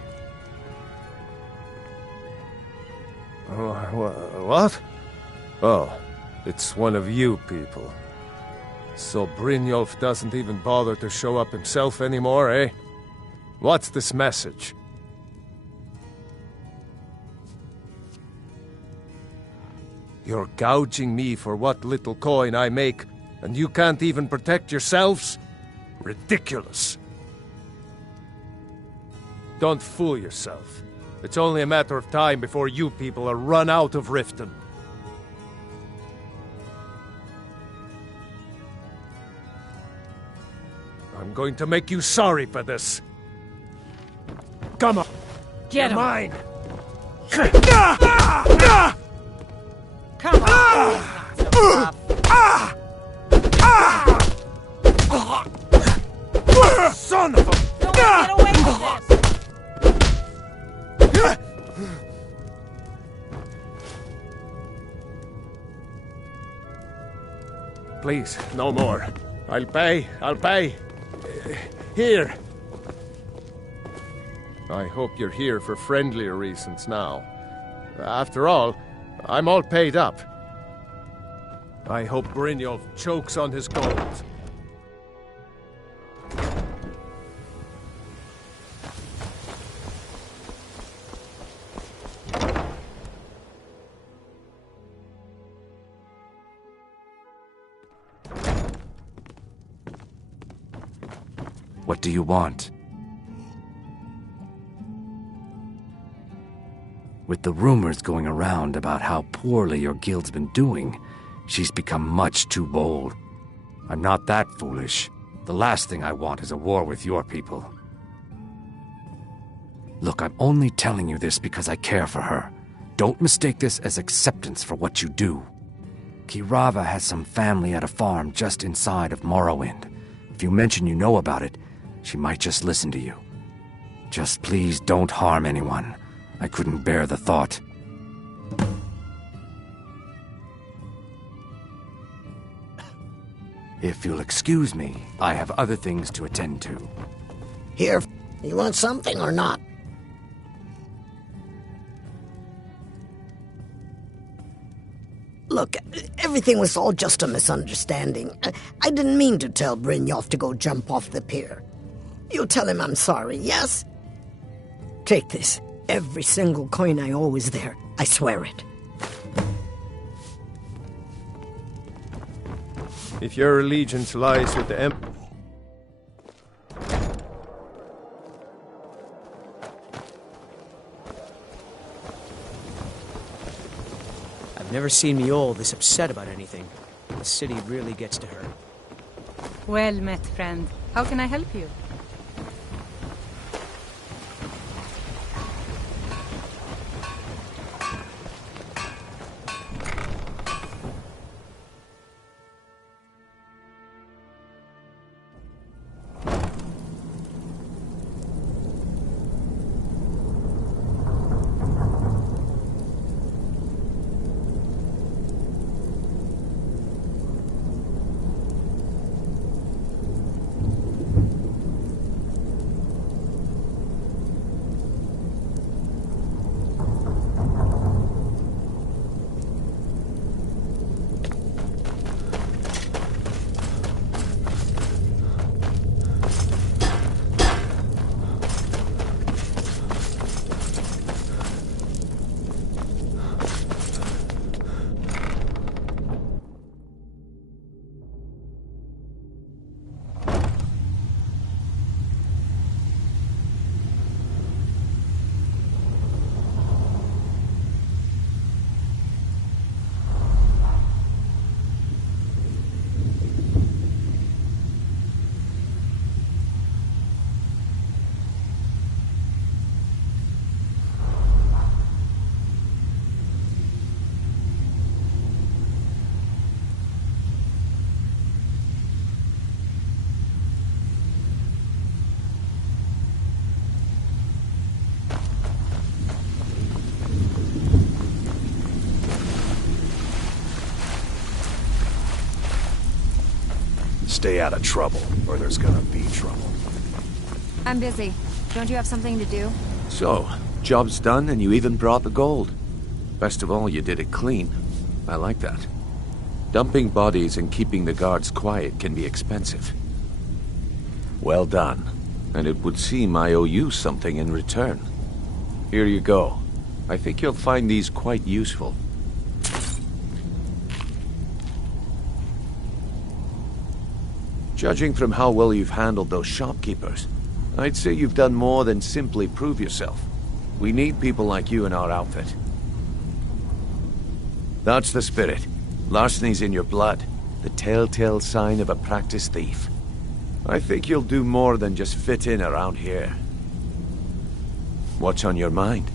What? Oh, it's one of you people. So Brynjolf doesn't even bother to show up himself anymore, eh? What's this message? You're gouging me for what little coin I make, and you can't even protect yourselves? Ridiculous. Don't fool yourself. It's only a matter of time before you people are run out of Riften. I'm going to make you sorry for this. Come on. Get him. Mine. Come on. Son of a... Get away with this. Please, no more. I'll pay. Here. I hope you're here for friendlier reasons now. After all, I'm all paid up. I hope Brynjolf chokes on his gold. What do you want? With the rumors going around about how poorly your guild's been doing, she's become much too bold. I'm not that foolish. The last thing I want is a war with your people. Look, I'm only telling you this because I care for her. Don't mistake this as acceptance for what you do. Kirava has some family at a farm just inside of Morrowind. If you mention you know about it, she might just listen to you. Just please don't harm anyone. I couldn't bear the thought. If you'll excuse me, I have other things to attend to. Here, you want something or not? Look, everything was all just a misunderstanding. I didn't mean to tell Brynjolf to go jump off the pier. You'll tell him I'm sorry, yes? Take this. Every single coin I owe is there. I swear it. If your allegiance lies with the Emperor... I've never seen Miol this upset about anything. The city really gets to her. Well met, friend. How can I help you? Stay out of trouble, or there's gonna be trouble. I'm busy. Don't you have something to do? So, job's done and you even brought the gold. Best of all, you did it clean. I like that. Dumping bodies and keeping the guards quiet can be expensive. Well done. And it would seem I owe you something in return. Here you go. I think you'll find these quite useful. Judging from how well you've handled those shopkeepers, I'd say you've done more than simply prove yourself. We need people like you in our outfit. That's the spirit. Larceny's in your blood. The telltale sign of a practiced thief. I think you'll do more than just fit in around here. What's on your mind?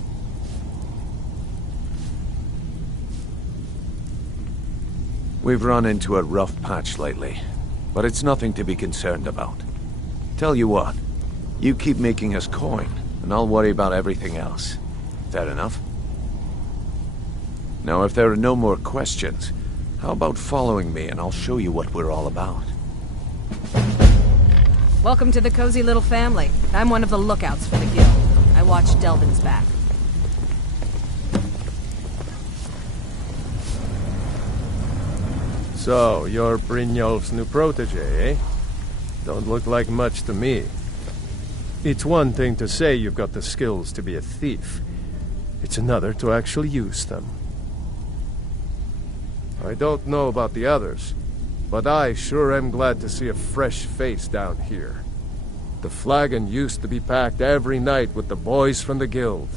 We've run into a rough patch lately, but it's nothing to be concerned about. Tell you what, you keep making us coin, and I'll worry about everything else. Fair enough? Now, if there are no more questions, how about following me and I'll show you what we're all about? Welcome to the cozy little family. I'm one of the lookouts for the guild. I watch Delvin's back. So, you're Brynjolf's new protege, eh? Don't look like much to me. It's one thing to say you've got the skills to be a thief. It's another to actually use them. I don't know about the others, but I sure am glad to see a fresh face down here. The flagon used to be packed every night with the boys from the guild.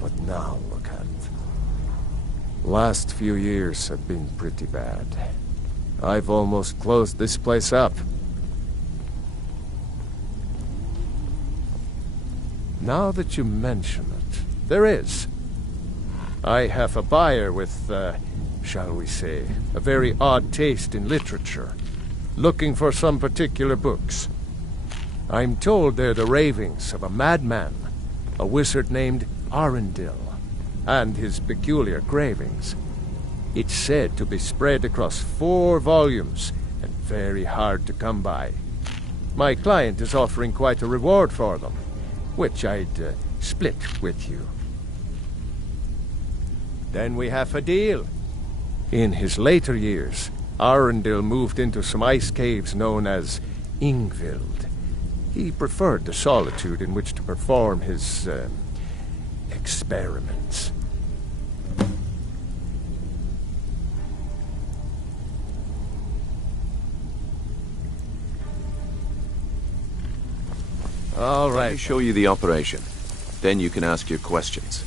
But now look at it. Last few years have been pretty bad. I've almost closed this place up. Now that you mention it, there is. I have a buyer with, shall we say, a very odd taste in literature, looking for some particular books. I'm told they're the ravings of a madman, a wizard named Arundel, and his peculiar cravings. It's said to be spread across 4 volumes, and very hard to come by. My client is offering quite a reward for them, which I'd split with you. Then we have a deal. In his later years, Arundel moved into some ice caves known as Ingvild. He preferred the solitude in which to perform his, experiments. All right. Let me show you the operation. Then you can ask your questions.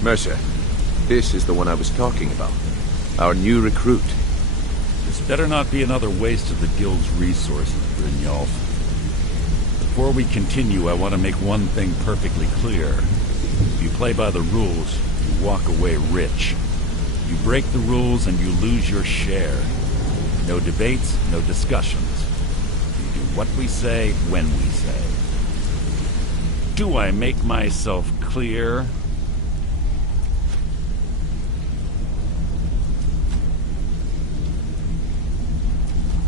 Mercer, this is the one I was talking about. Our new recruit. This better not be another waste of the guild's resources, Brynjolf. Before we continue, I want to make one thing perfectly clear. If you play by the rules, you walk away rich. You break the rules and you lose your share. No debates, no discussions. We do what we say, when we say. Do I make myself clear?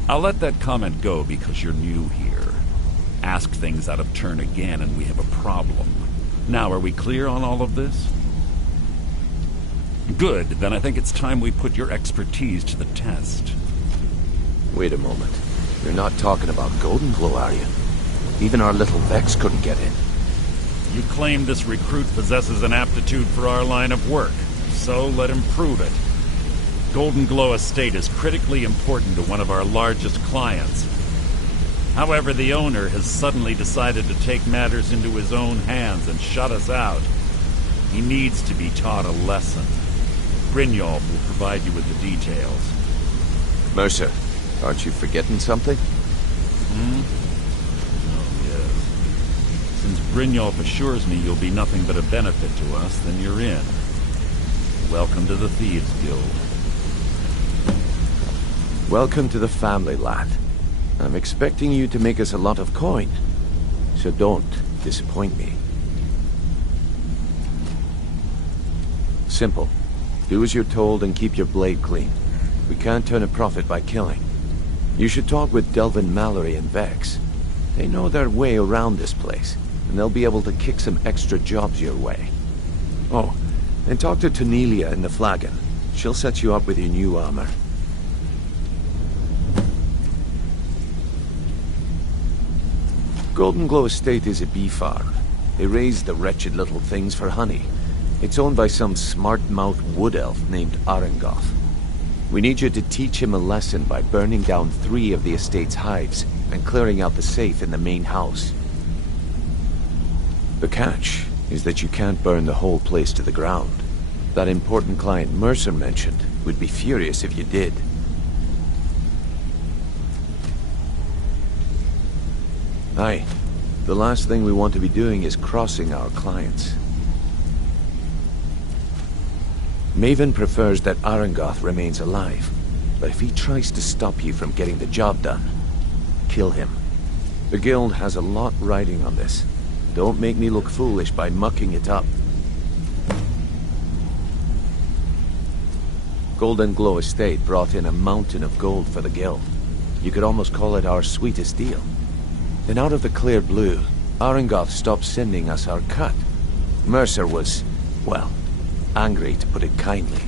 I'll let that comment go because you're new here. Ask things out of turn again and we have a problem. Now, are we clear on all of this? Good, then I think it's time we put your expertise to the test. Wait a moment. You're not talking about Golden Glow, are you? Even our little Vex couldn't get in. You claim this recruit possesses an aptitude for our line of work, so let him prove it. Golden Glow Estate is critically important to one of our largest clients. However, the owner has suddenly decided to take matters into his own hands and shut us out. He needs to be taught a lesson. Brynjolf will provide you with the details. Mercer, aren't you forgetting something? Oh, yes. Since Brynjolf assures me you'll be nothing but a benefit to us, then you're in. Welcome to the Thieves Guild. Welcome to the family, lad. I'm expecting you to make us a lot of coin, so don't disappoint me. Simple. Do as you're told and keep your blade clean. We can't turn a profit by killing. You should talk with Delvin Mallory and Vex. They know their way around this place, and they'll be able to kick some extra jobs your way. Oh, and talk to Tanelia in the Flagon. She'll set you up with your new armor. Golden Glow Estate is a bee farm. They raise the wretched little things for honey. It's owned by some smart-mouthed wood elf named Arengoth. We need you to teach him a lesson by burning down 3 of the estate's hives and clearing out the safe in the main house. The catch is that you can't burn the whole place to the ground. That important client Mercer mentioned would be furious if you did. Aye. The last thing we want to be doing is crossing our clients. Maven prefers that Arengoth remains alive, but if he tries to stop you from getting the job done, kill him. The guild has a lot riding on this. Don't make me look foolish by mucking it up. Golden Glow Estate brought in a mountain of gold for the guild. You could almost call it our sweetest deal. Then out of the clear blue, Arengoth stopped sending us our cut. Mercer was, well, angry to put it kindly.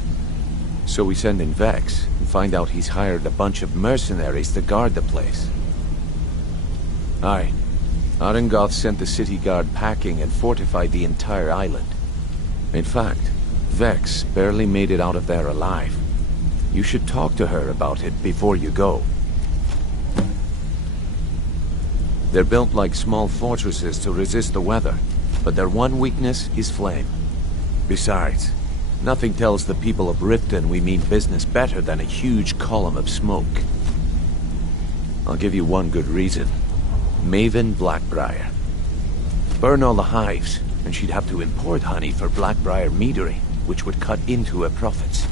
So we send in Vex and find out he's hired a bunch of mercenaries to guard the place. Aye. Arengoth sent the city guard packing and fortified the entire island. In fact, Vex barely made it out of there alive. You should talk to her about it before you go. They're built like small fortresses to resist the weather, but their one weakness is flame. Besides, nothing tells the people of Riften we mean business better than a huge column of smoke. I'll give you one good reason. Maven Blackbriar. Burn all the hives, and she'd have to import honey for Blackbriar meadery, which would cut into her profits.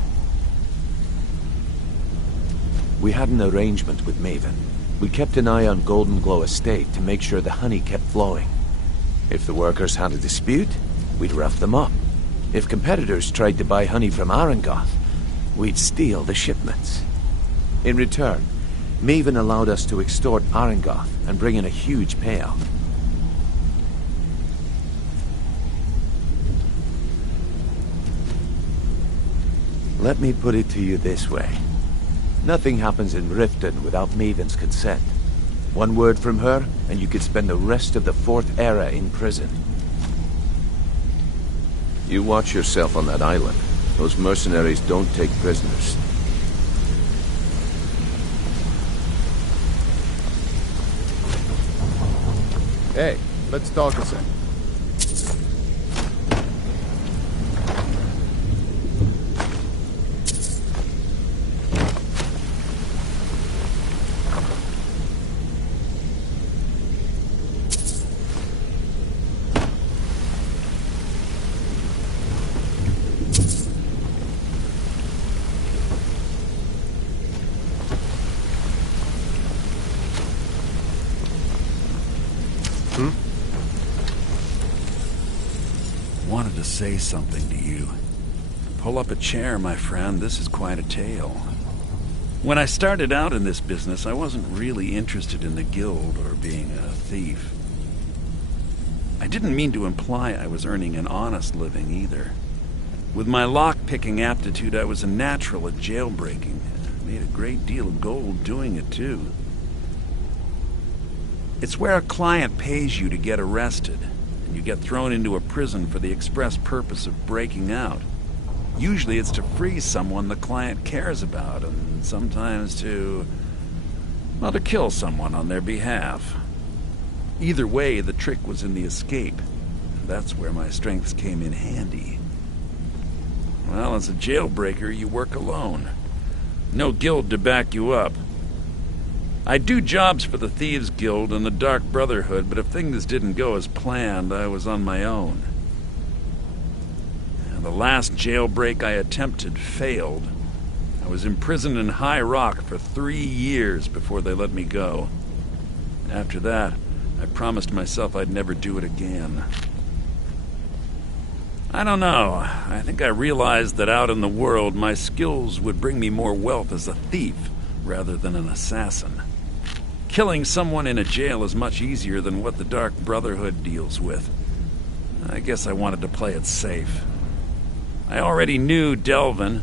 We had an arrangement with Maven. We kept an eye on Golden Glow Estate to make sure the honey kept flowing. If the workers had a dispute, we'd rough them up. If competitors tried to buy honey from Arengoth, we'd steal the shipments. In return, Maven allowed us to extort Arengoth and bring in a huge payout. Let me put it to you this way. Nothing happens in Riften without Maven's consent. One word from her, and you could spend the rest of the 4th era in prison. You watch yourself on that island. Those mercenaries don't take prisoners. Hey, let's talk a sec. Wanted to say something to you. Pull up a chair, my friend. This is quite a tale. When I started out in this business, I wasn't really interested in the guild or being a thief. I didn't mean to imply I was earning an honest living either. With my lock-picking aptitude, I was a natural at jailbreaking. I made a great deal of gold doing it, too. It's where a client pays you to get arrested, and you get thrown into a prison for the express purpose of breaking out. Usually it's to free someone the client cares about, and sometimes to kill someone on their behalf. Either way, the trick was in the escape. That's where my strengths came in handy. Well, as a jailbreaker, you work alone. No guild to back you up. I do jobs for the Thieves Guild and the Dark Brotherhood, but if things didn't go as planned, I was on my own. And the last jailbreak I attempted failed. I was imprisoned in High Rock for 3 years before they let me go. After that, I promised myself I'd never do it again. I don't know. I think I realized that out in the world, my skills would bring me more wealth as a thief rather than an assassin. Killing someone in a jail is much easier than what the Dark Brotherhood deals with. I guess I wanted to play it safe. I already knew Delvin.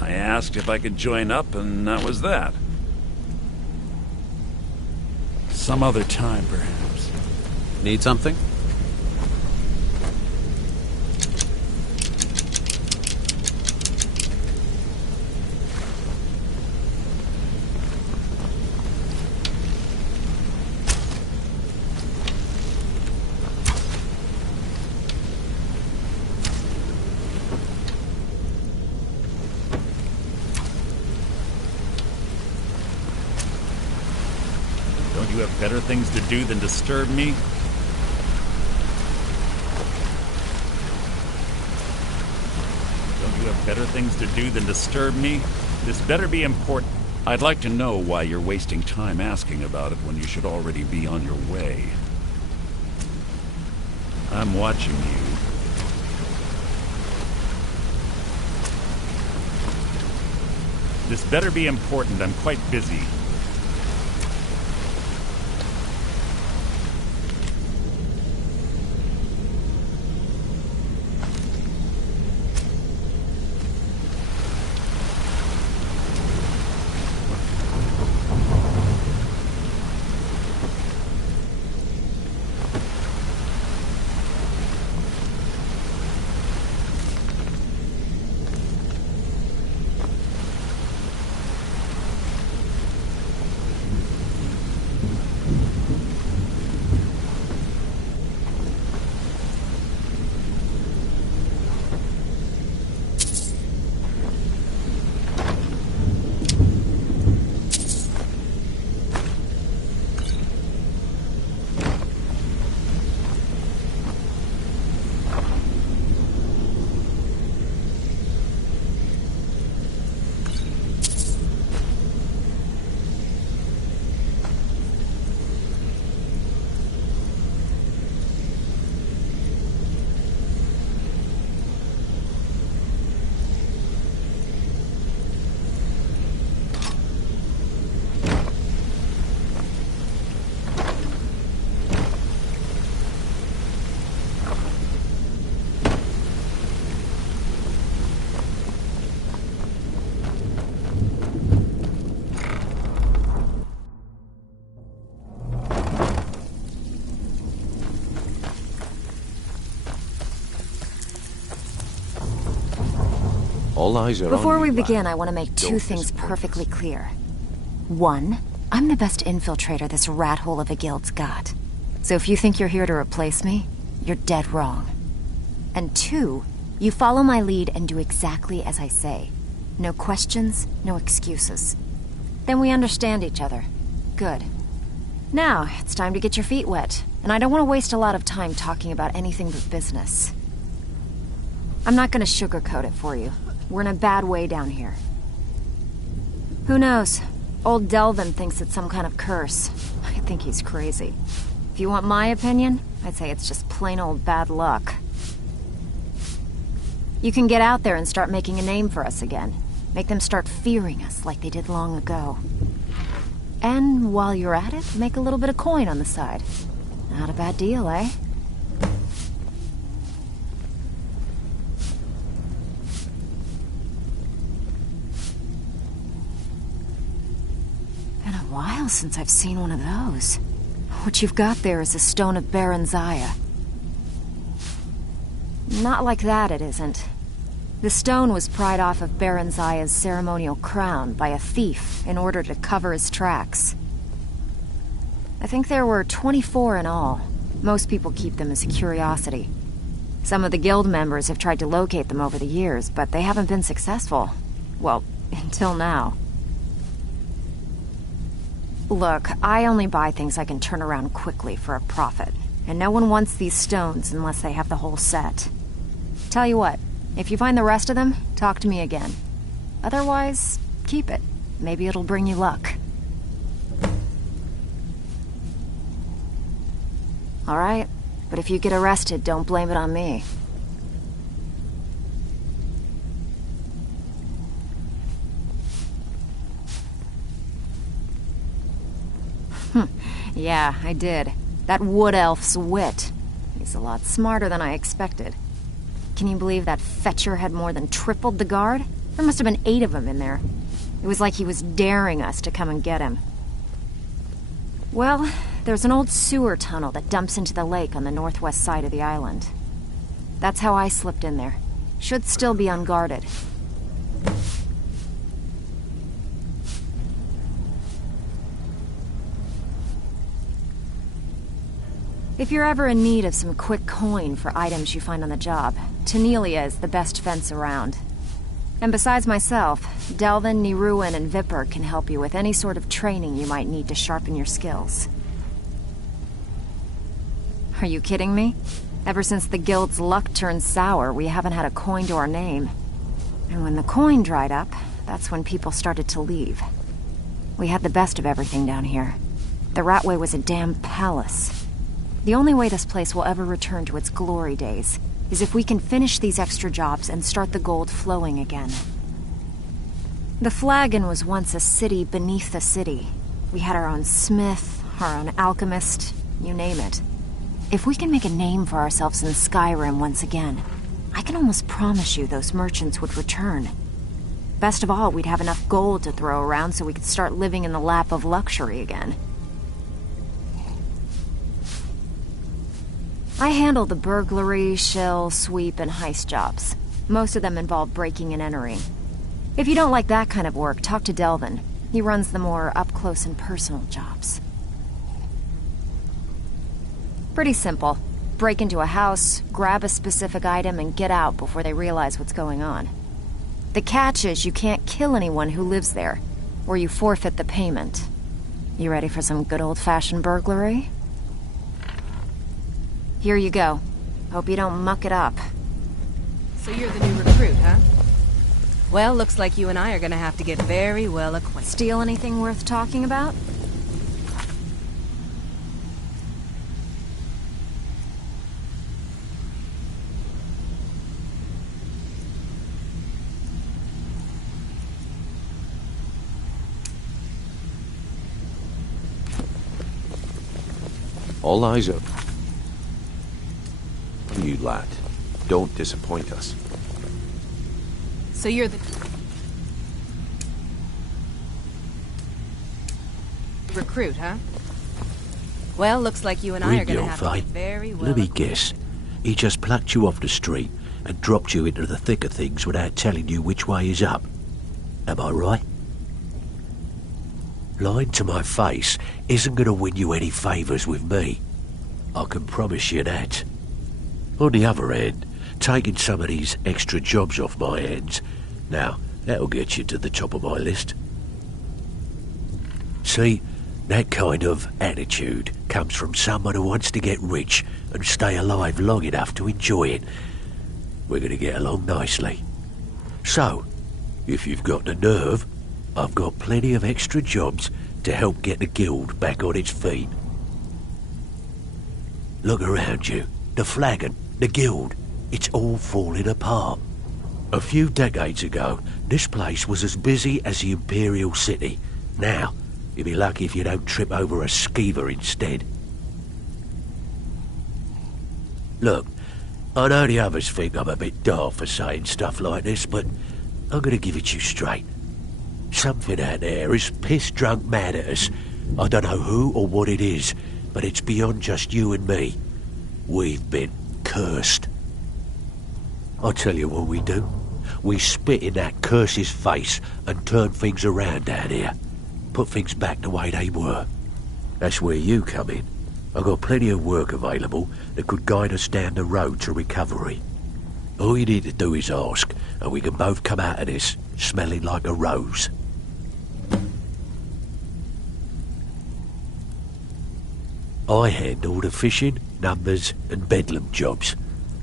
I asked if I could join up, and that was that. Some other time, perhaps. Need something? Don't you have better things to do than disturb me? Don't you have better things to do than disturb me? This better be important. I'd like to know why you're wasting time asking about it when you should already be on your way. I'm watching you. This better be important. I'm quite busy. All eyes are on Before you, we lad. begin, I want to make 2 things perfectly clear. 1, I'm the best infiltrator this rat hole of a guild's got. So if you think you're here to replace me, you're dead wrong. And 2, you follow my lead and do exactly as I say. No questions, no excuses. Then we understand each other. Good. Now, it's time to get your feet wet, and I don't want to waste a lot of time talking about anything but business. I'm not going to sugarcoat it for you. We're in a bad way down here. Who knows? Old Delvin thinks it's some kind of curse. I think he's crazy. If you want my opinion, I'd say it's just plain old bad luck. You can get out there and start making a name for us again. Make them start fearing us like they did long ago. And while you're at it, make a little bit of coin on the side. Not a bad deal, eh? Been a while since I've seen one of those. What you've got there is a stone of Baron Zaya. Not like that, it isn't. The stone was pried off of Baron Zaya's ceremonial crown by a thief in order to cover his tracks. I think there were 24 in all. Most people keep them as a curiosity. Some of the guild members have tried to locate them over the years, but they haven't been successful. Well, until now. Look, I only buy things I can turn around quickly for a profit, and no one wants these stones unless they have the whole set. Tell you what, if you find the rest of them, talk to me again. Otherwise, keep it. Maybe it'll bring you luck. Alright, but if you get arrested, don't blame it on me. Yeah, I did. That wood elf's wit. He's a lot smarter than I expected. Can you believe that fetcher had more than tripled the guard? There must have been 8 of them in there. It was like he was daring us to come and get him. Well, there's an old sewer tunnel that dumps into the lake on the northwest side of the island. That's how I slipped in there. Should still be unguarded. If you're ever in need of some quick coin for items you find on the job, Tanelia is the best fence around. And besides myself, Delvin, Niruin, and Vipper can help you with any sort of training you might need to sharpen your skills. Are you kidding me? Ever since the guild's luck turned sour, we haven't had a coin to our name. And when the coin dried up, that's when people started to leave. We had the best of everything down here. The Ratway was a damn palace. The only way this place will ever return to its glory days is if we can finish these extra jobs and start the gold flowing again. The Flagon was once a city beneath the city. We had our own smith, our own alchemist, you name it. If we can make a name for ourselves in Skyrim once again, I can almost promise you those merchants would return. Best of all, we'd have enough gold to throw around so we could start living in the lap of luxury again. I handle the burglary, shill, sweep, and heist jobs. Most of them involve breaking and entering. If you don't like that kind of work, talk to Delvin. He runs the more up-close and personal jobs. Pretty simple. Break into a house, grab a specific item, and get out before they realize what's going on. The catch is you can't kill anyone who lives there, or you forfeit the payment. You ready for some good old-fashioned burglary? Here you go. Hope you don't muck it up. So you're the new recruit, huh? Well, looks like you and I are gonna have to get very well acquainted. Steal anything worth talking about? All eyes up. You lad, don't disappoint us. So you're the recruit, huh? Well, looks like you and I are gonna have to get very well. Let me guess. He just plucked you off the street and dropped you into the thick of things without telling you which way is up. Am I right? Lying to my face isn't going to win you any favours with me. I can promise you that. On the other hand, taking some of these extra jobs off my hands, now, that'll get you to the top of my list. See, that kind of attitude comes from someone who wants to get rich and stay alive long enough to enjoy it. We're going to get along nicely. So, if you've got the nerve, I've got plenty of extra jobs to help get the guild back on its feet. Look around you. The Flagon, the guild, it's all falling apart. A few decades ago, this place was as busy as the Imperial City. Now, you'll be lucky if you don't trip over a skeever instead. Look, I know the others think I'm a bit daft for saying stuff like this, but I'm going to give it to you straight. Something out there is piss-drunk mad at us. I don't know who or what it is, but it's beyond just you and me. We've been cursed. I'll tell you what we do. We spit in that curse's face and turn things around down here. Put things back the way they were. That's where you come in. I've got plenty of work available that could guide us down the road to recovery. All you need to do is ask, and we can both come out of this smelling like a rose. I handle the fishing, numbers, and bedlam jobs.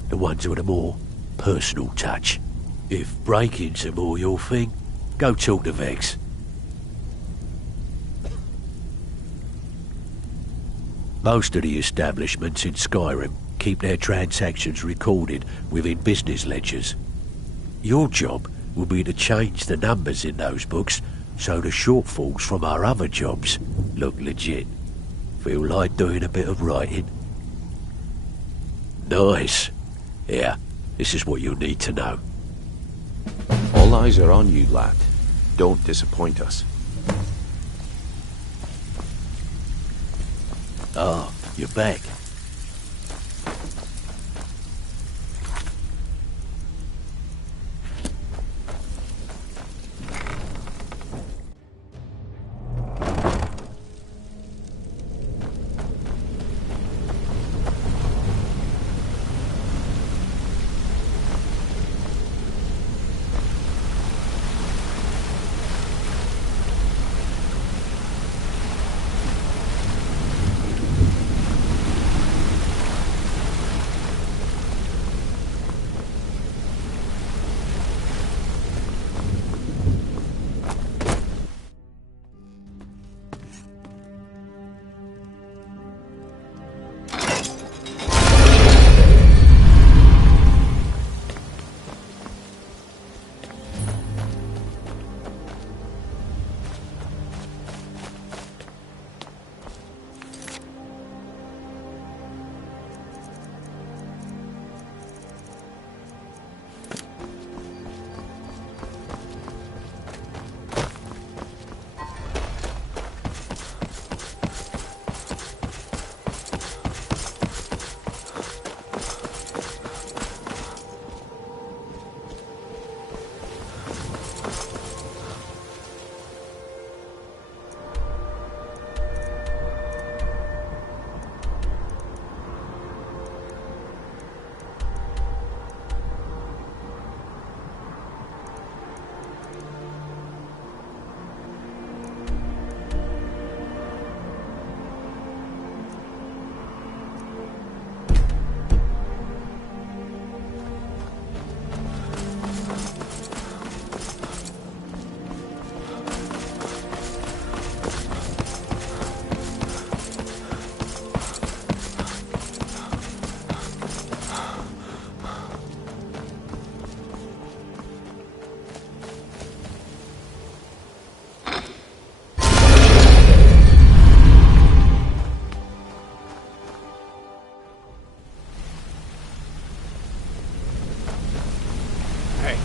The ones with a more personal touch. If breaking's a more your thing, Go talk to Vex. Most of the establishments in Skyrim keep their transactions recorded within business ledgers. Your job will be to change the numbers in those books so the shortfalls from our other jobs look legit. Feel like doing a bit of writing? Nice. Yeah, this is what you'll need to know. All eyes are on you, lad. Don't disappoint us. Ah, you're back.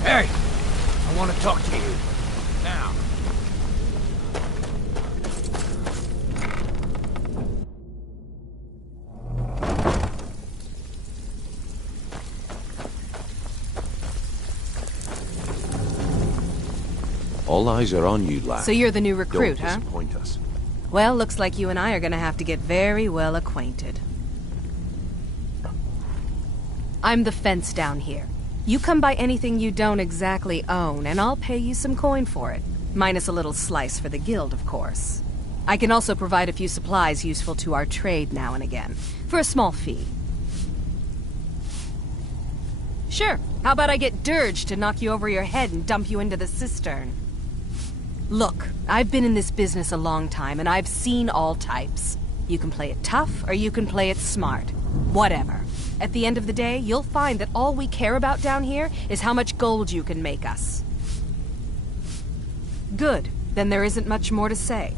Hey! I want to talk to you. Now. All eyes are on you, lad. So you're the new recruit, Don't huh? disappoint us. Well, looks like you and I are gonna have to get very well acquainted. I'm the fence down here. You come by anything you don't exactly own, and I'll pay you some coin for it. Minus a little slice for the guild, of course. I can also provide a few supplies useful to our trade now and again, for a small fee. Sure, how about I get Dirge to knock you over your head and dump you into the cistern? Look, I've been in this business a long time, and I've seen all types. You can play it tough, or you can play it smart. Whatever. At the end of the day, you'll find that all we care about down here is how much gold you can make us. Good. Then there isn't much more to say.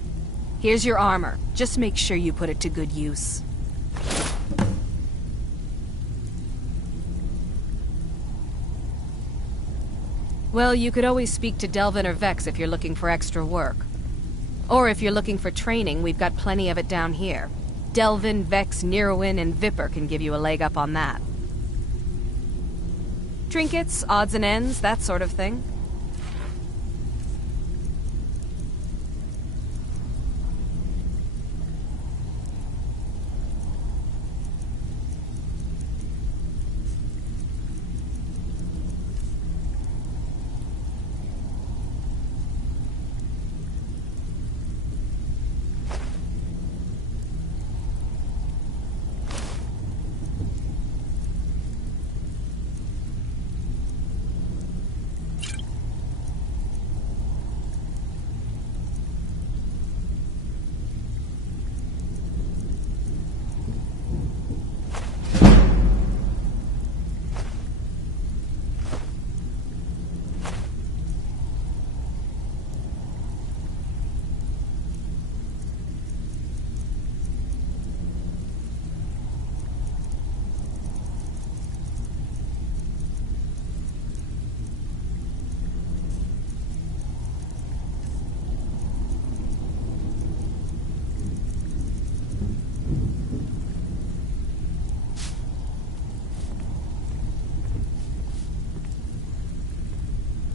Here's your armor. Just make sure you put it to good use. Well, you could always speak to Delvin or Vex if you're looking for extra work. Or if you're looking for training, we've got plenty of it down here. Delvin, Vex, Nirwin, and Viper can give you a leg up on that. Trinkets, odds and ends, that sort of thing.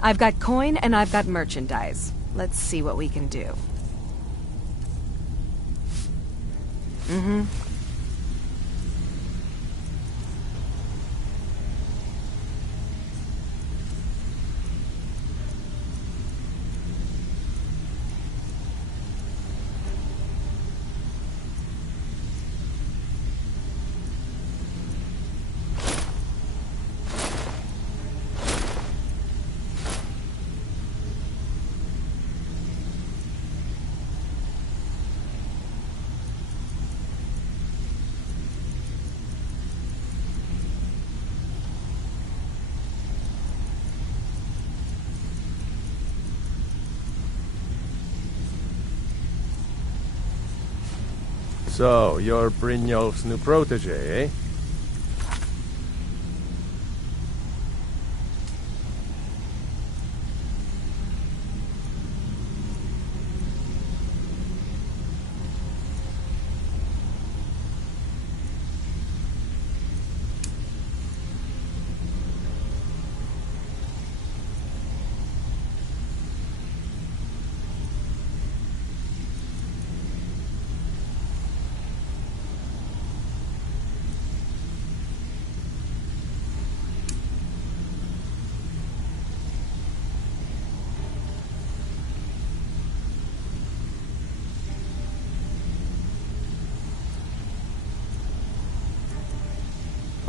I've got coin and I've got merchandise. Let's see what we can do. Mm-hmm. So, you're Brynjolf's new protege, eh?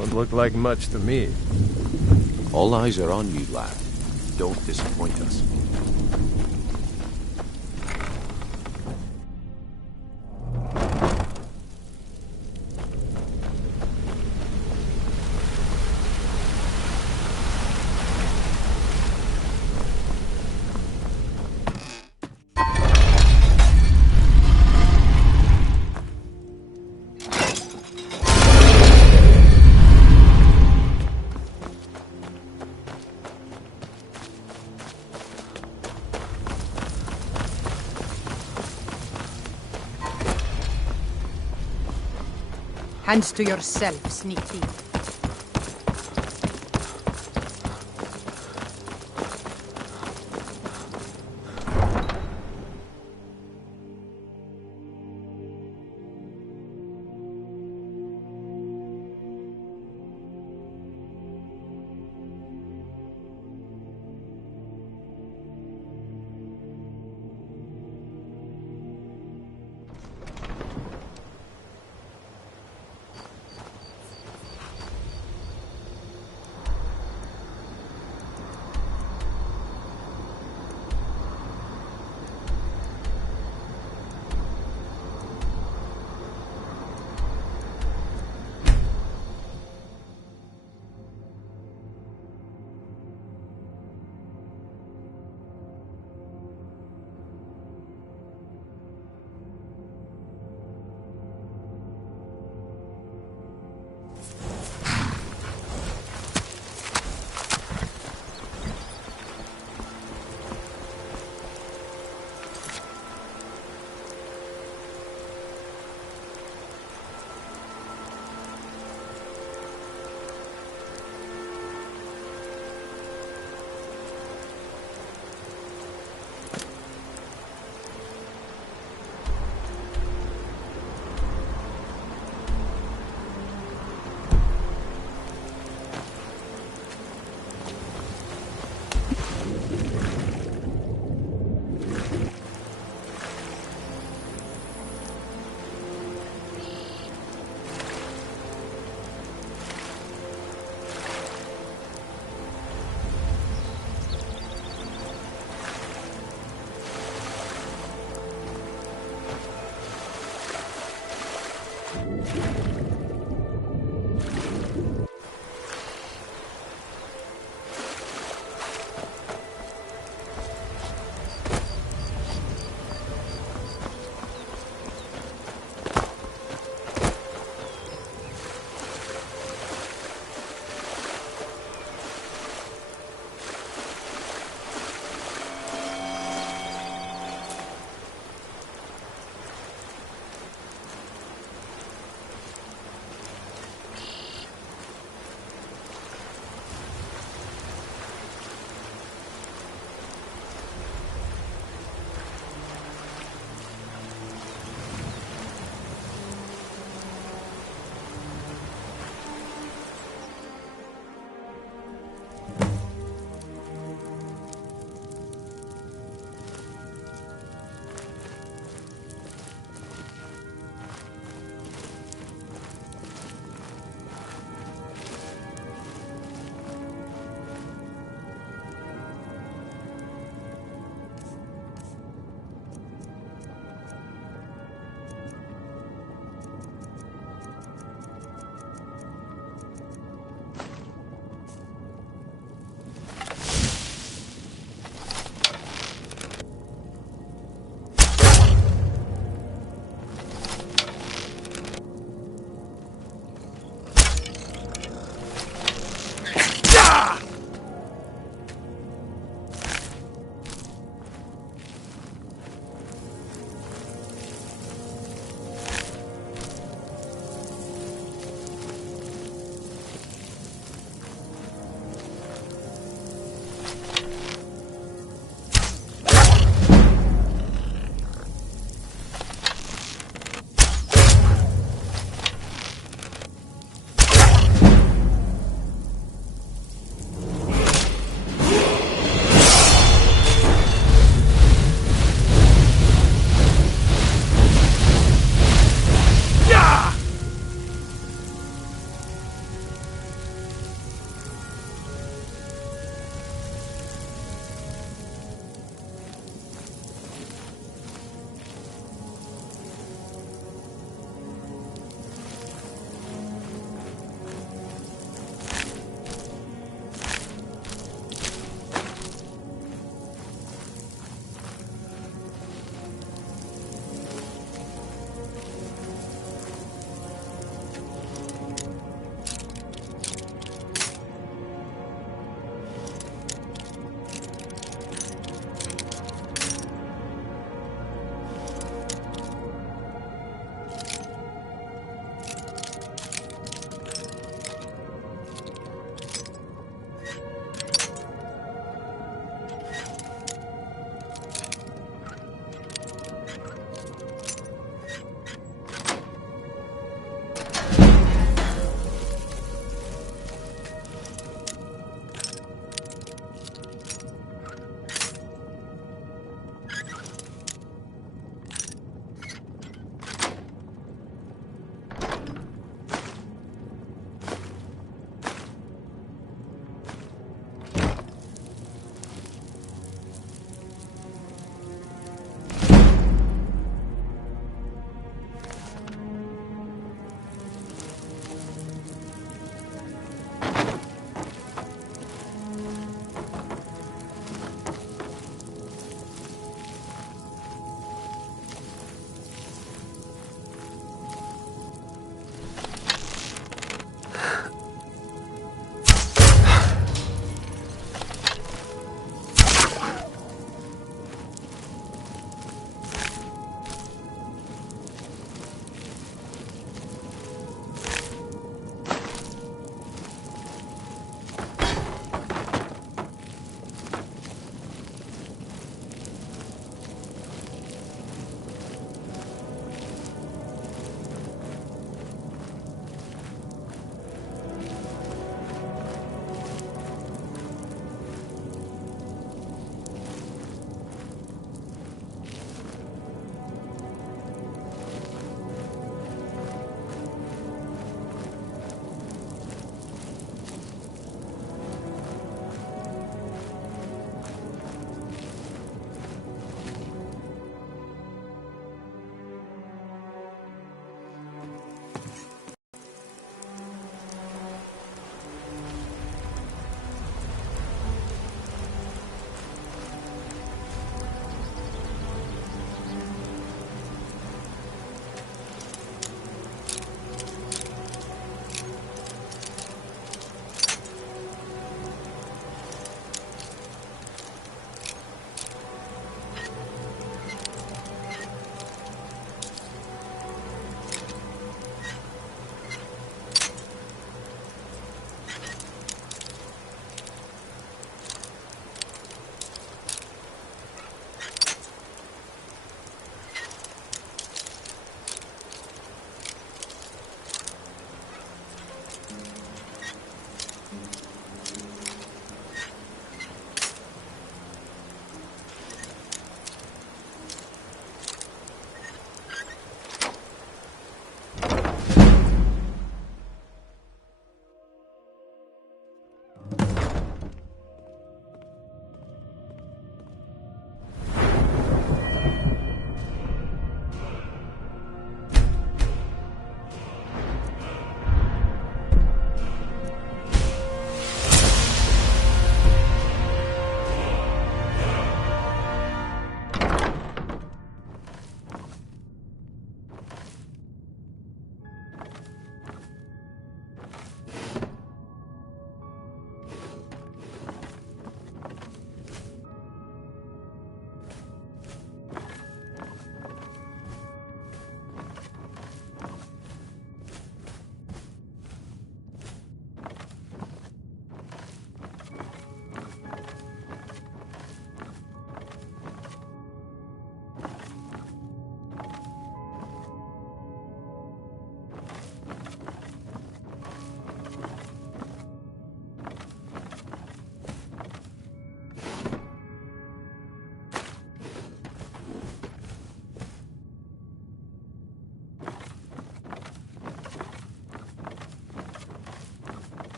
Don't look like much to me. All eyes are on you, lad. Don't disappoint us. Hands to yourself, sneak thief.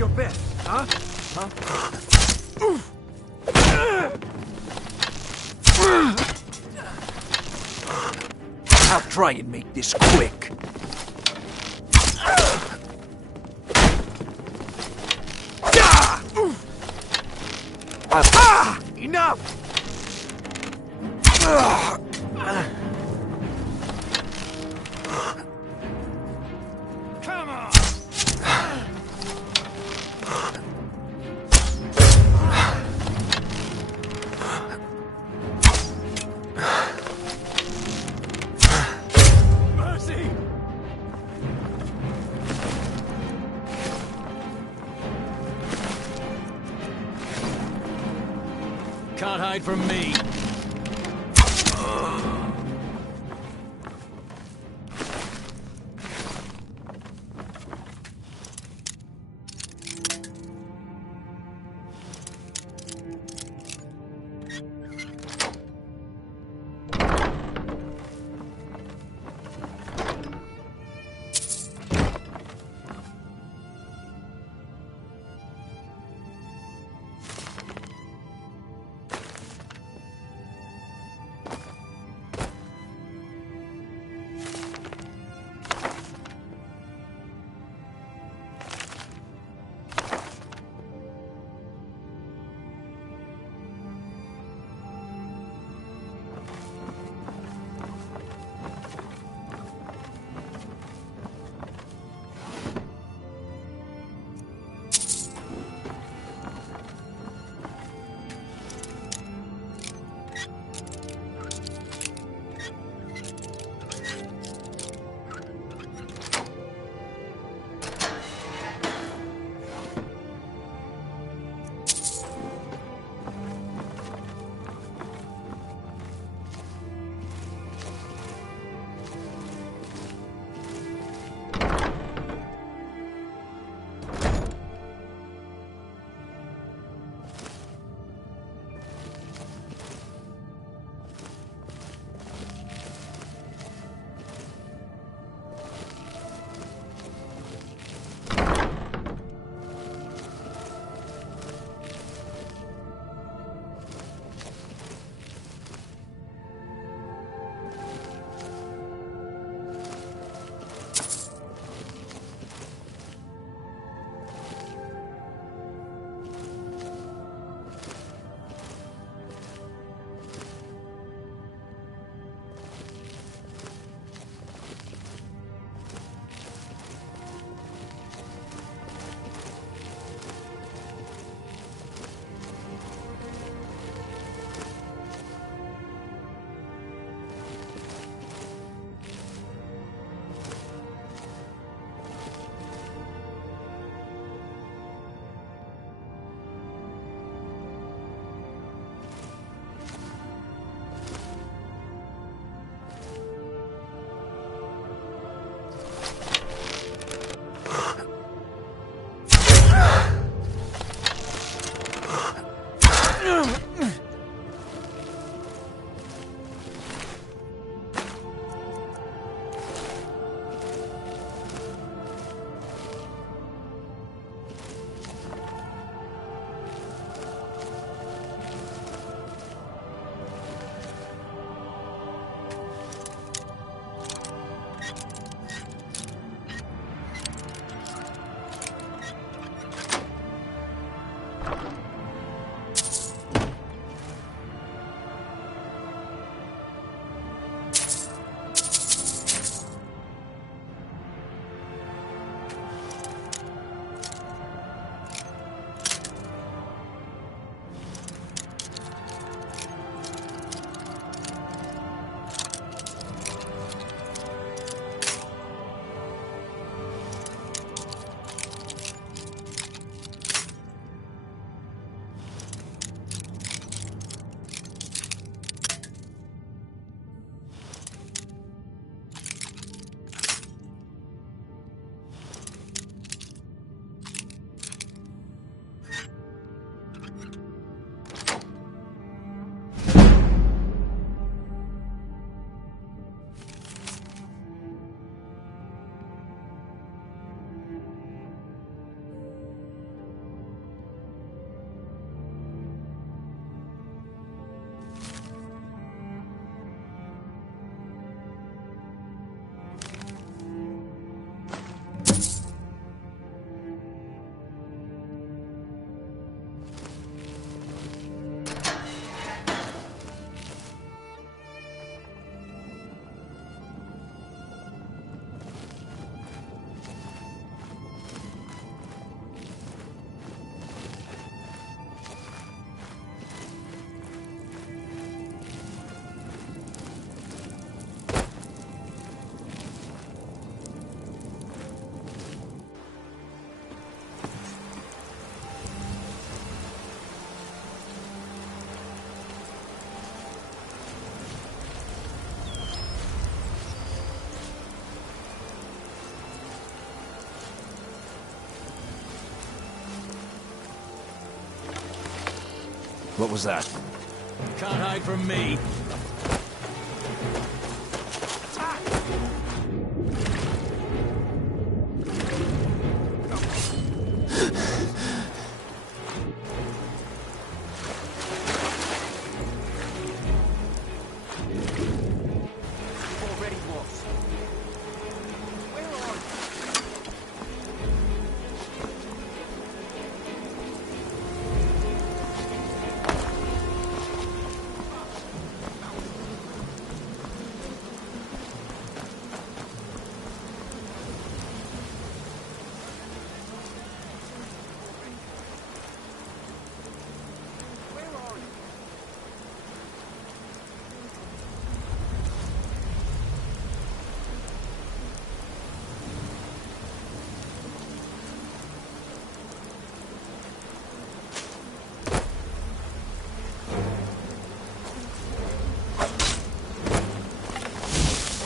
your best, huh? I'll try and make this quick. Enough! Come on! Mercy! Can't hide from me. What was that? Can't hide from me.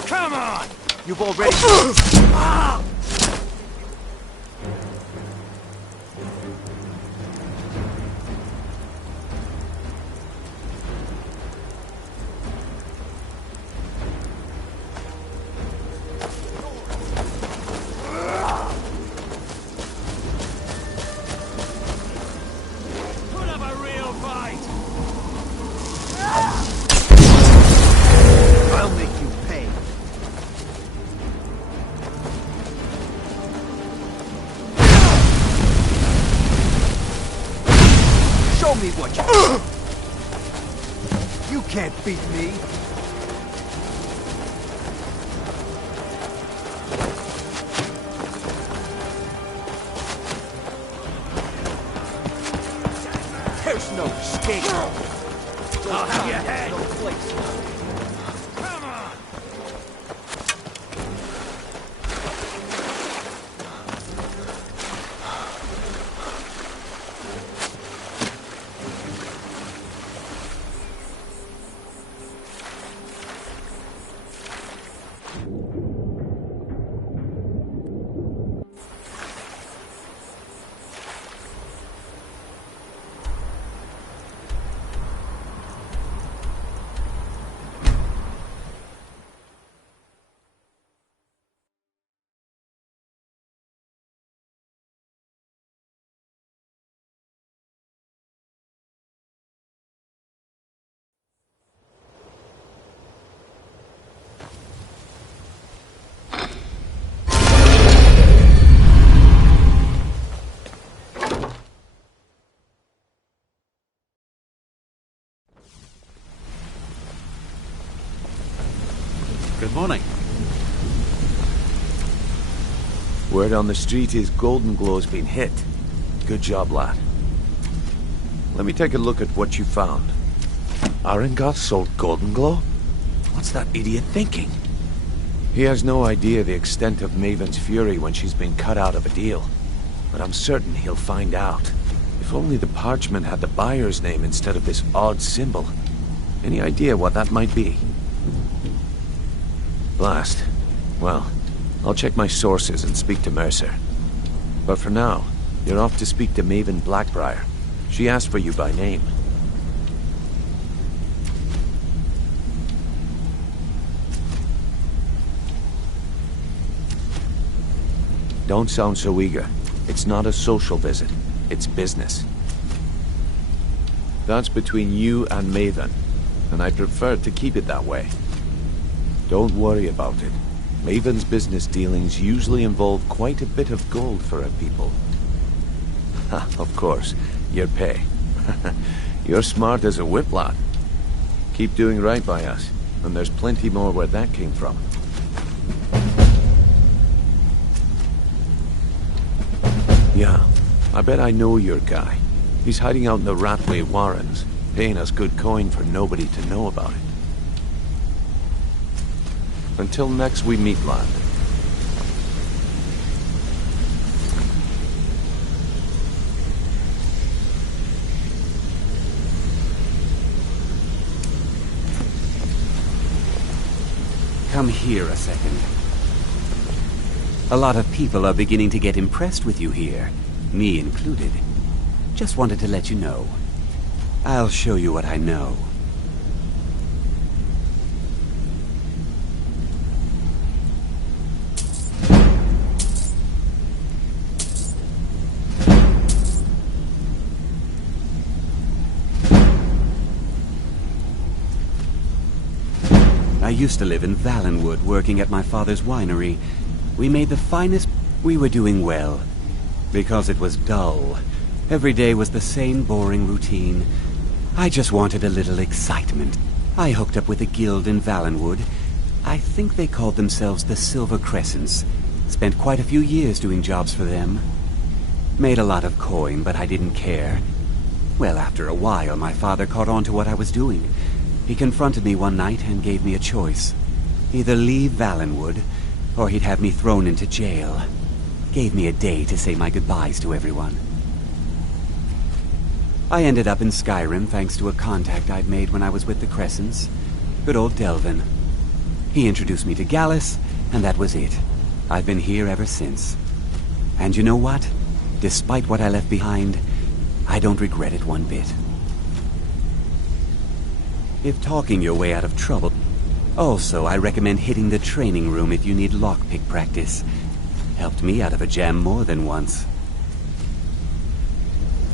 Come on! You've already... Put up a real fight! I'll make you pay. Show me what you can't beat me. There's no escape. I'll have your head. No place. Come on! Good morning. Word on the street is Golden Glow's been hit. Good job, lad. Let me take a look at what you found. Arengoth sold Golden Glow? What's that idiot thinking? He has no idea the extent of Maven's fury when she's been cut out of a deal. But I'm certain he'll find out. If only the parchment had the buyer's name instead of this odd symbol. Any idea what that might be? Blast. Well, I'll check my sources and speak to Mercer. But for now, you're off to speak to Maven Blackbriar. She asked for you by name. Don't sound so eager. It's not a social visit. It's business. That's between you and Maven, and I prefer to keep it that way. Don't worry about it. Maven's business dealings usually involve quite a bit of gold for her people. Ha, of course, your pay. You're smart as a whip, lad. Keep doing right by us, and there's plenty more where that came from. Yeah, I bet I know your guy. He's hiding out in the Ratway Warrens, paying us good coin for nobody to know about it. Until next we meet, lad. Come here a second. A lot of people are beginning to get impressed with you here, me included. Just wanted to let you know. I'll show you what I know. I used to live in Valenwood, working at my father's winery. We made the finest... We were doing well. Because it was dull. Every day was the same boring routine. I just wanted a little excitement. I hooked up with a guild in Valenwood. I think they called themselves the Silver Crescents. Spent quite a few years doing jobs for them. Made a lot of coin, but I didn't care. Well, after a while, my father caught on to what I was doing. He confronted me one night and gave me a choice. Either leave Valenwood, or he'd have me thrown into jail. Gave me a day to say my goodbyes to everyone. I ended up in Skyrim thanks to a contact I'd made when I was with the Crescents. Good old Delvin. He introduced me to Gallus, and that was it. I've been here ever since. And you know what? Despite what I left behind, I don't regret it one bit. If talking your way out of trouble... Also, I recommend hitting the training room if you need lockpick practice. Helped me out of a jam more than once.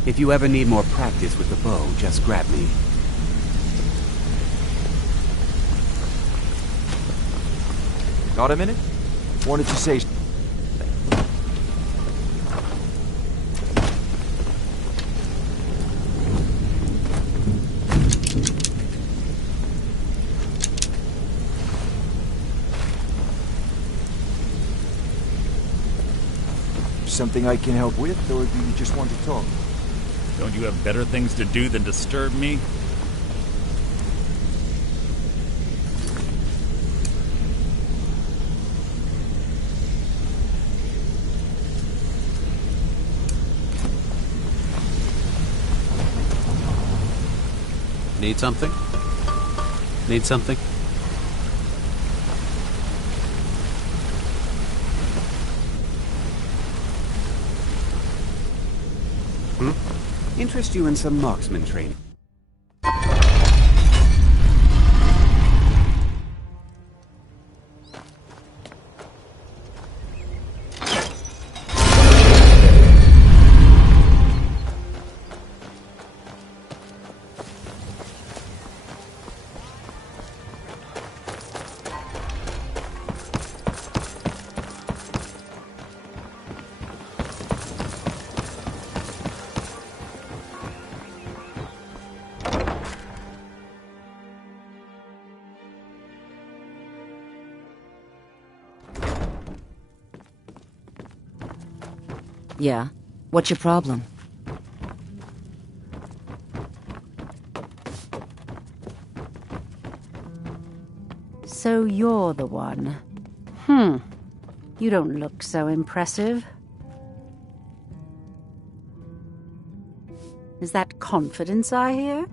If you ever need more practice with the bow, just grab me. Got a minute? Wanted to say... Something I can help with, or do you just want to talk? Don't you have better things to do than disturb me? Need something? Need something? Interest you in some marksman training. Yeah? What's your problem? So you're the one. You don't look so impressive. Is that confidence I hear?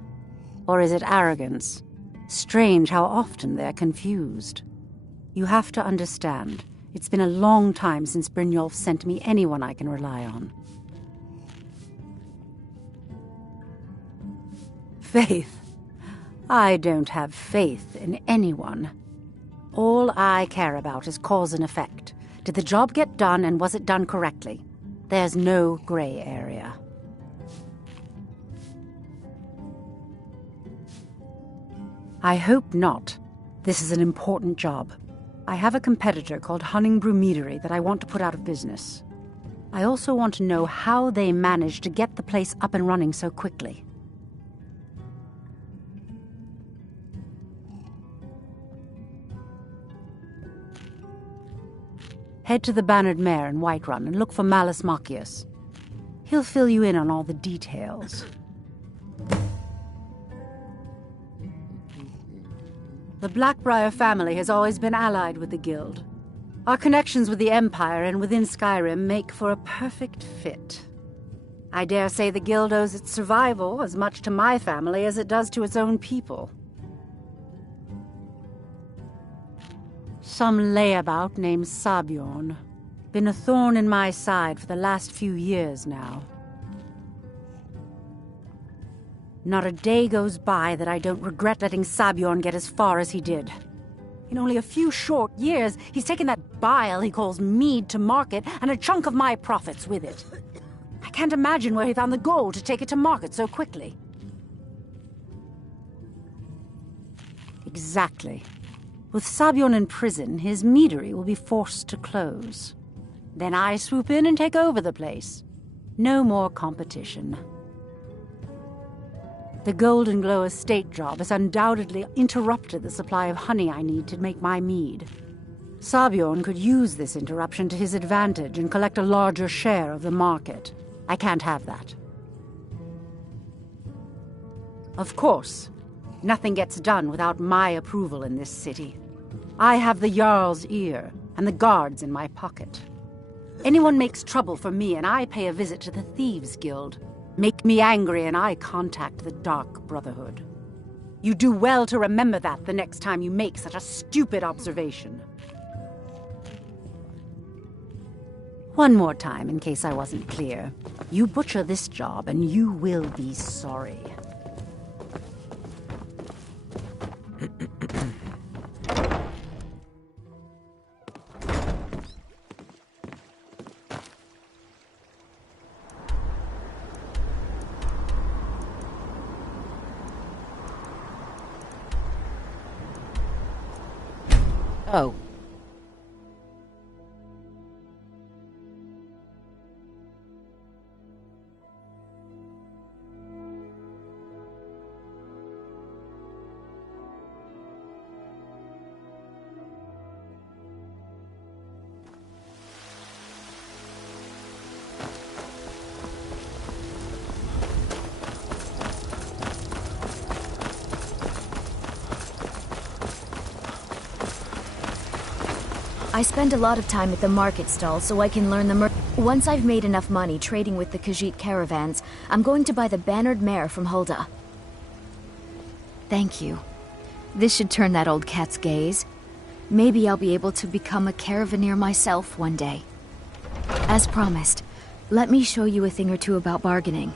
Or is it arrogance? Strange how often they're confused. You have to understand. It's been a long time since Brynjolf sent me anyone I can rely on. Faith? I don't have faith in anyone. All I care about is cause and effect. Did the job get done, and was it done correctly? There's no gray area. I hope not. This is an important job. I have a competitor called Hunningbrew Meadery that I want to put out of business. I also want to know how they managed to get the place up and running so quickly. Head to the Bannered Mare in Whiterun and look for Malus Machius. He'll fill you in on all the details. The Blackbriar family has always been allied with the Guild. Our connections with the Empire and within Skyrim make for a perfect fit. I dare say the Guild owes its survival as much to my family as it does to its own people. Some layabout named Sabjorn. Been a thorn in my side for the last few years now. Not a day goes by that I don't regret letting Sabjorn get as far as he did. In only a few short years, he's taken that bile he calls mead to market and a chunk of my profits with it. I can't imagine where he found the gold to take it to market so quickly. Exactly. With Sabjorn in prison, his meadery will be forced to close. Then I swoop in and take over the place. No more competition. The Golden Glow estate job has undoubtedly interrupted the supply of honey I need to make my mead. Sabjorn could use this interruption to his advantage and collect a larger share of the market. I can't have that. Of course, nothing gets done without my approval in this city. I have the Jarl's ear and the guards in my pocket. Anyone makes trouble for me and I pay a visit to the Thieves' Guild. Make me angry and I contact the Dark Brotherhood. You do well to remember that the next time you make such a stupid observation. One more time, in case I wasn't clear. You butcher this job and you will be sorry. Oh. I spend a lot of time at the market stall so I can learn the Once I've made enough money trading with the Khajiit caravans, I'm going to buy the bannered mare from Hulda. Thank you. This should turn that old cat's gaze. Maybe I'll be able to become a caravaneer myself one day. As promised, let me show you a thing or two about bargaining.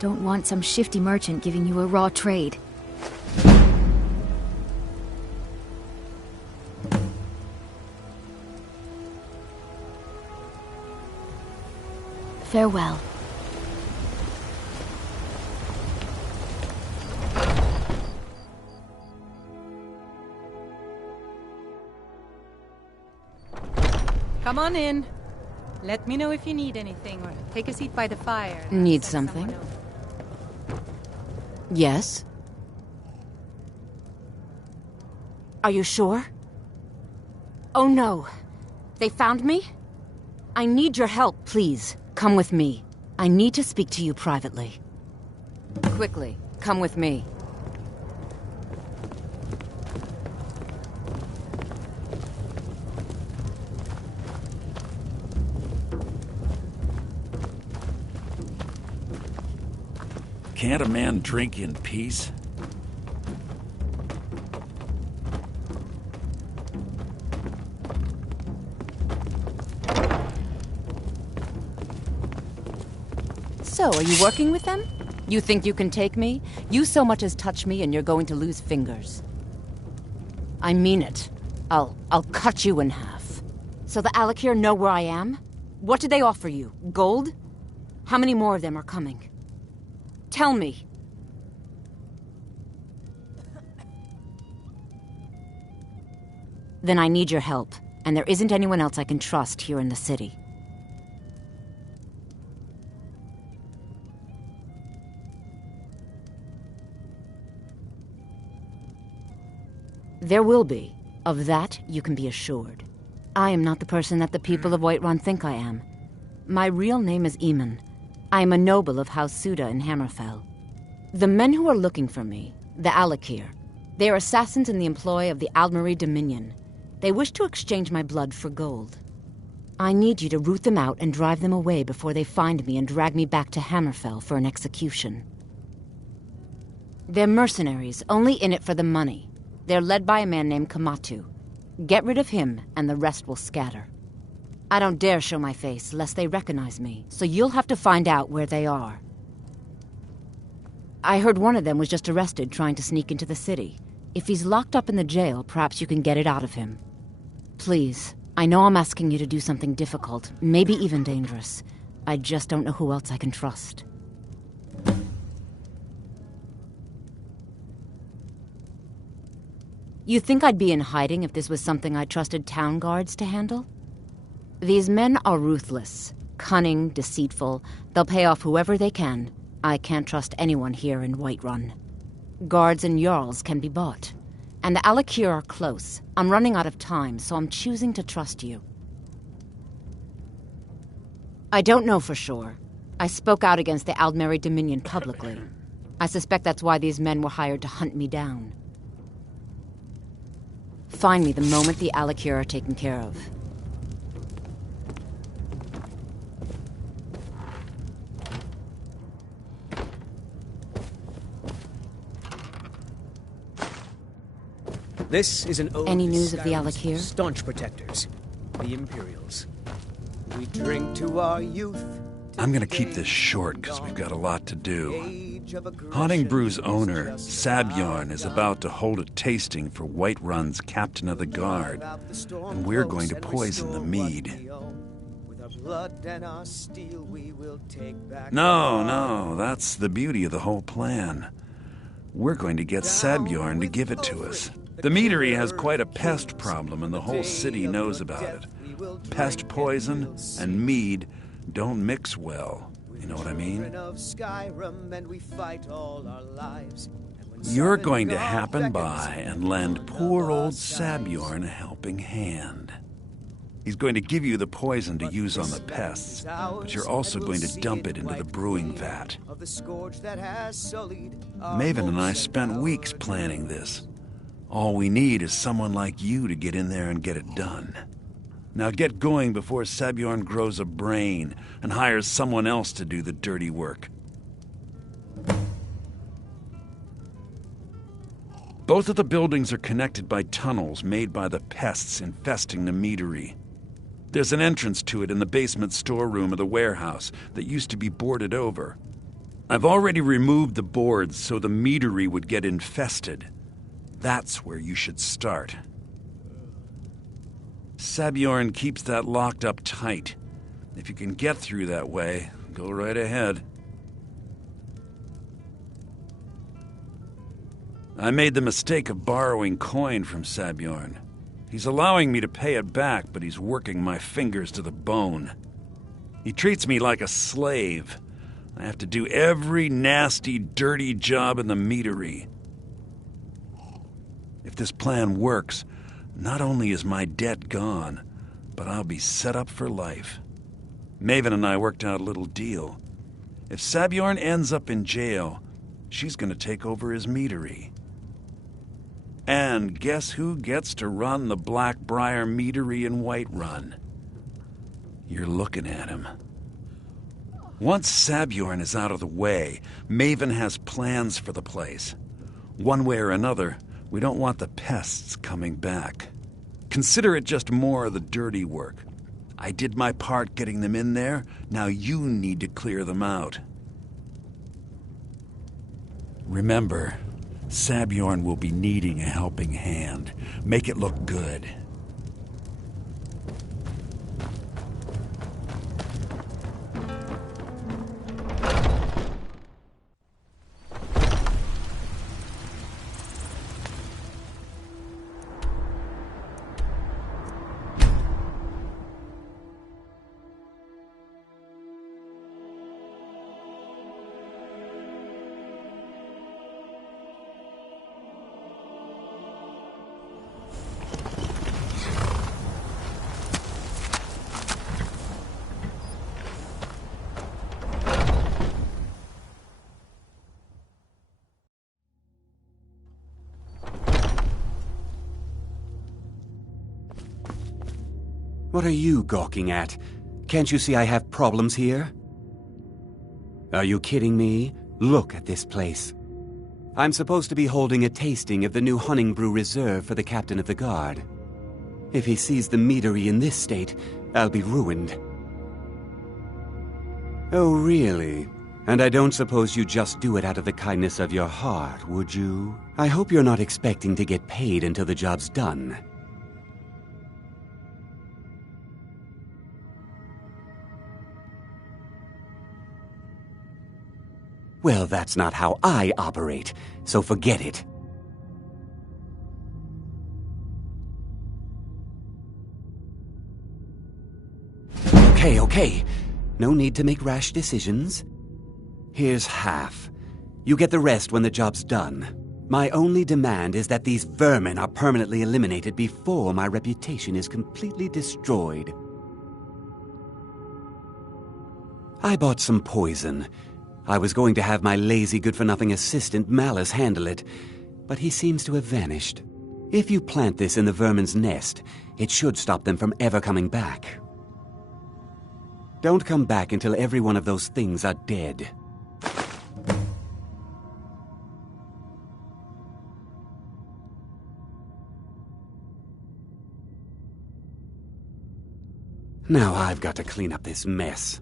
Don't want some shifty merchant giving you a raw trade. Farewell. Come on in. Let me know if you need anything, or take a seat by the fire. Need something? Yes? Are you sure? Oh no! They found me? I need your help, please. Come with me. I need to speak to you privately. Quickly, come with me. Can't a man drink in peace? So, are you working with them? You think you can take me? You so much as touch me and you're going to lose fingers. I mean it. I'll cut you in half. So the Alakir know where I am? What did they offer you? Gold? How many more of them are coming? Tell me. Then I need your help, and there isn't anyone else I can trust here in the city. There will be. Of that, you can be assured. I am not the person that the people of Whiterun think I am. My real name is Eamon. I am a noble of House Suda in Hammerfell. The men who are looking for me, the Alakir, they are assassins in the employ of the Aldmeri Dominion. They wish to exchange my blood for gold. I need you to root them out and drive them away before they find me and drag me back to Hammerfell for an execution. They're mercenaries, only in it for the money. They're led by a man named Kamatu. Get rid of him, and the rest will scatter. I don't dare show my face, lest they recognize me, so you'll have to find out where they are. I heard one of them was just arrested trying to sneak into the city. If he's locked up in the jail, perhaps you can get it out of him. Please, I know I'm asking you to do something difficult, maybe even dangerous. I just don't know who else I can trust. You think I'd be in hiding if this was something I trusted town guards to handle? These men are ruthless, cunning, deceitful. They'll pay off whoever they can. I can't trust anyone here in Whiterun. Guards and Jarls can be bought. And the Alakir are close. I'm running out of time, so I'm choosing to trust you. I don't know for sure. I spoke out against the Aldmeri Dominion publicly. I suspect that's why these men were hired to hunt me down. Find me the moment the Alakir are taken care of. This is an ode Any to news of the Skyrim's Alakir? staunch protectors, the Imperials. We drink to our youth. I'm gonna keep this short because we've got a lot to do. Haunting Brew's owner, Sabjorn, is about to hold a tasting for Whiterun's Captain of the Guard, and we're going to poison the mead. No, that's the beauty of the whole plan. We're going to get Sabjorn to give it to us. The meadery has quite a pest problem, and the whole city knows about it. Pest poison and mead don't mix well. You know what I mean? You're going to happen by and lend poor old Sabjorn a helping hand. He's going to give you the poison to use on the pests, but you're also going to dump it into the brewing vat. Maven and I spent weeks planning this. All we need is someone like you to get in there and get it done. Now get going before Sabjorn grows a brain and hires someone else to do the dirty work. Both of the buildings are connected by tunnels made by the pests infesting the meadery. There's an entrance to it in the basement storeroom of the warehouse that used to be boarded over. I've already removed the boards so the meadery would get infested. That's where you should start. Sabjorn keeps that locked up tight. If you can get through that way, go right ahead. I made the mistake of borrowing coin from Sabjorn. He's allowing me to pay it back, but he's working my fingers to the bone. He treats me like a slave. I have to do every nasty, dirty job in the meadery. If this plan works, not only is my debt gone, but I'll be set up for life. Maven and I worked out a little deal. If Sabjorn ends up in jail, she's going to take over his meadery. And guess who gets to run the Blackbriar meadery in Whiterun? You're looking at him. Once Sabjorn is out of the way, Maven has plans for the place. One way or another, we don't want the pests coming back. Consider it just more of the dirty work. I did my part getting them in there. Now you need to clear them out. Remember, Sabjorn will be needing a helping hand. Make it look good. What are you gawking at? Can't you see I have problems here? Are you kidding me? Look at this place. I'm supposed to be holding a tasting of the new Hunting Brew Reserve for the Captain of the Guard. If he sees the meadery in this state, I'll be ruined. Oh, really? And I don't suppose you just do it out of the kindness of your heart, would you? I hope you're not expecting to get paid until the job's done. Well, that's not how I operate, so forget it. Okay. No need to make rash decisions. Here's half. You get the rest when the job's done. My only demand is that these vermin are permanently eliminated before my reputation is completely destroyed. I bought some poison. I was going to have my lazy, good-for-nothing assistant Malice handle it, but he seems to have vanished. If you plant this in the vermin's nest, it should stop them from ever coming back. Don't come back until every one of those things are dead. Now I've got to clean up this mess.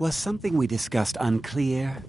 Was something we discussed unclear?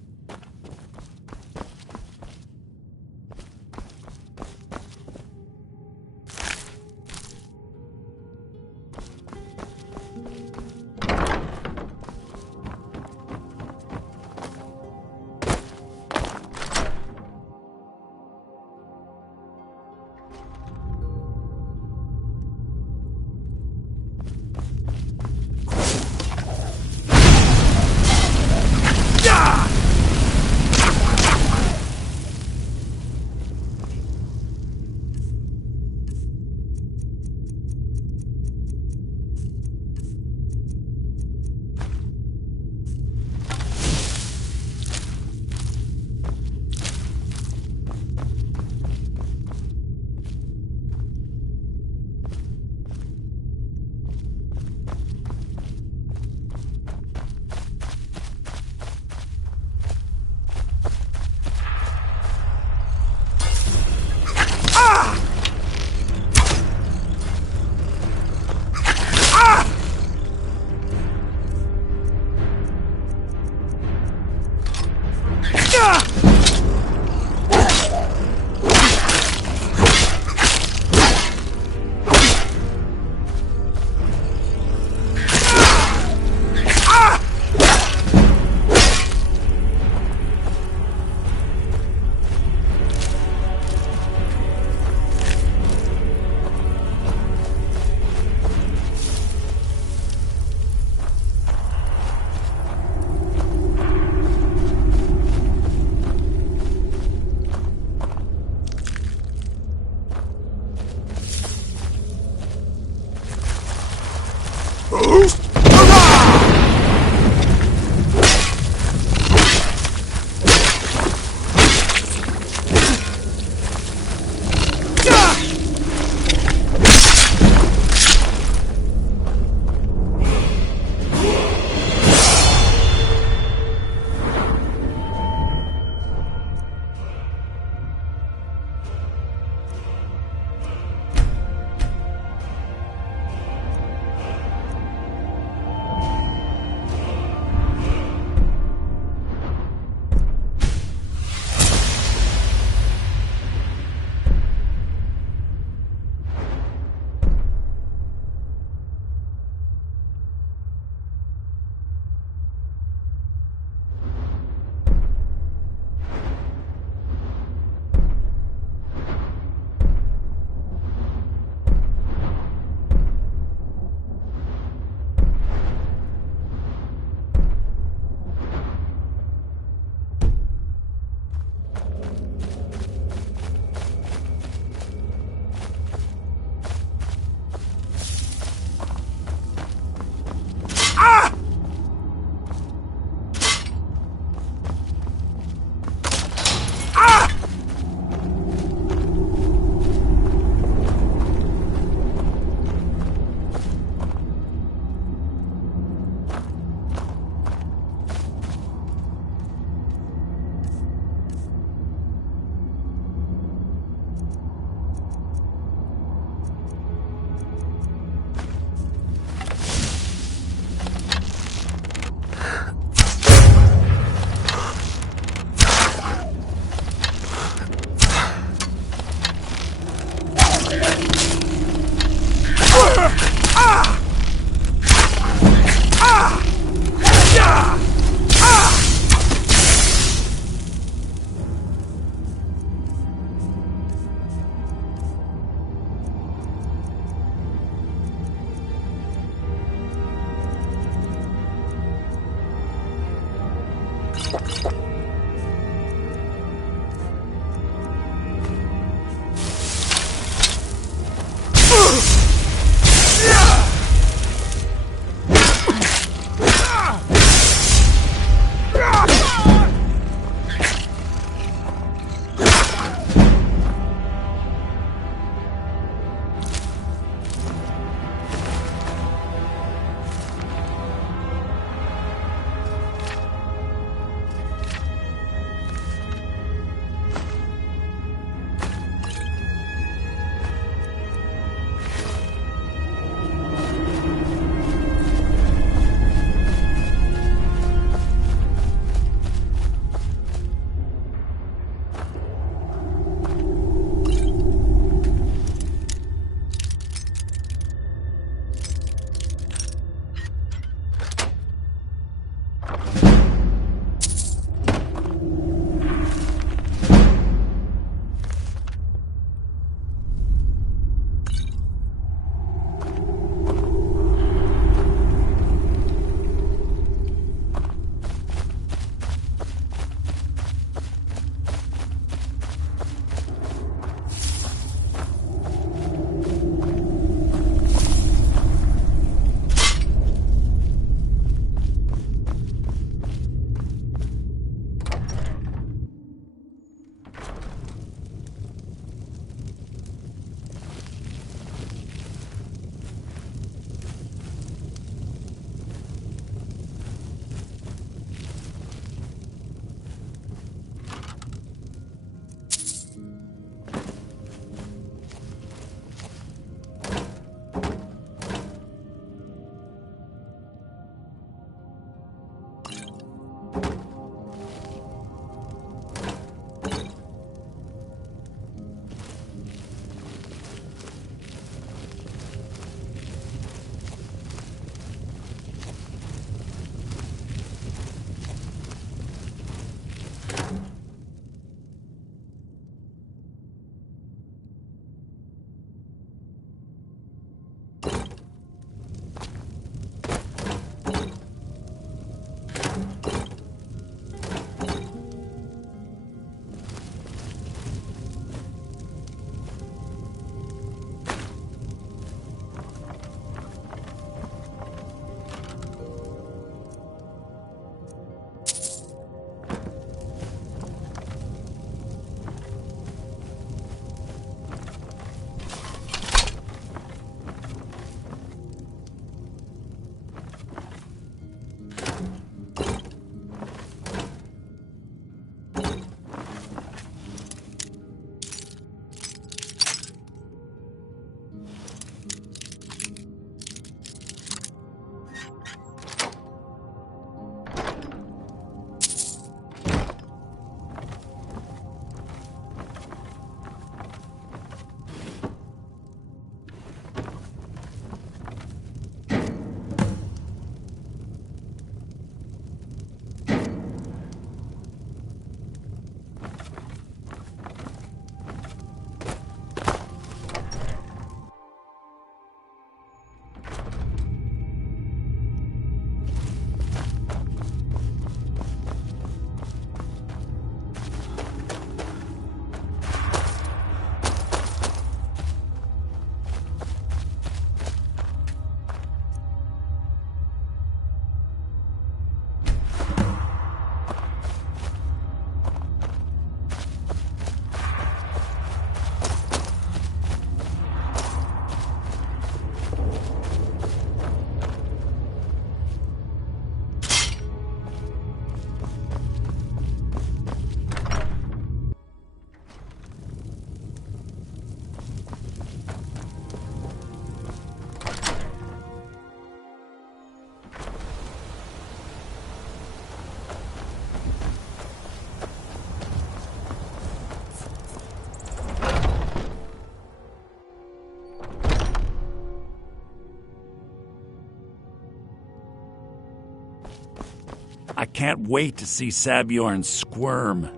I can't wait to see Sabjorn squirm.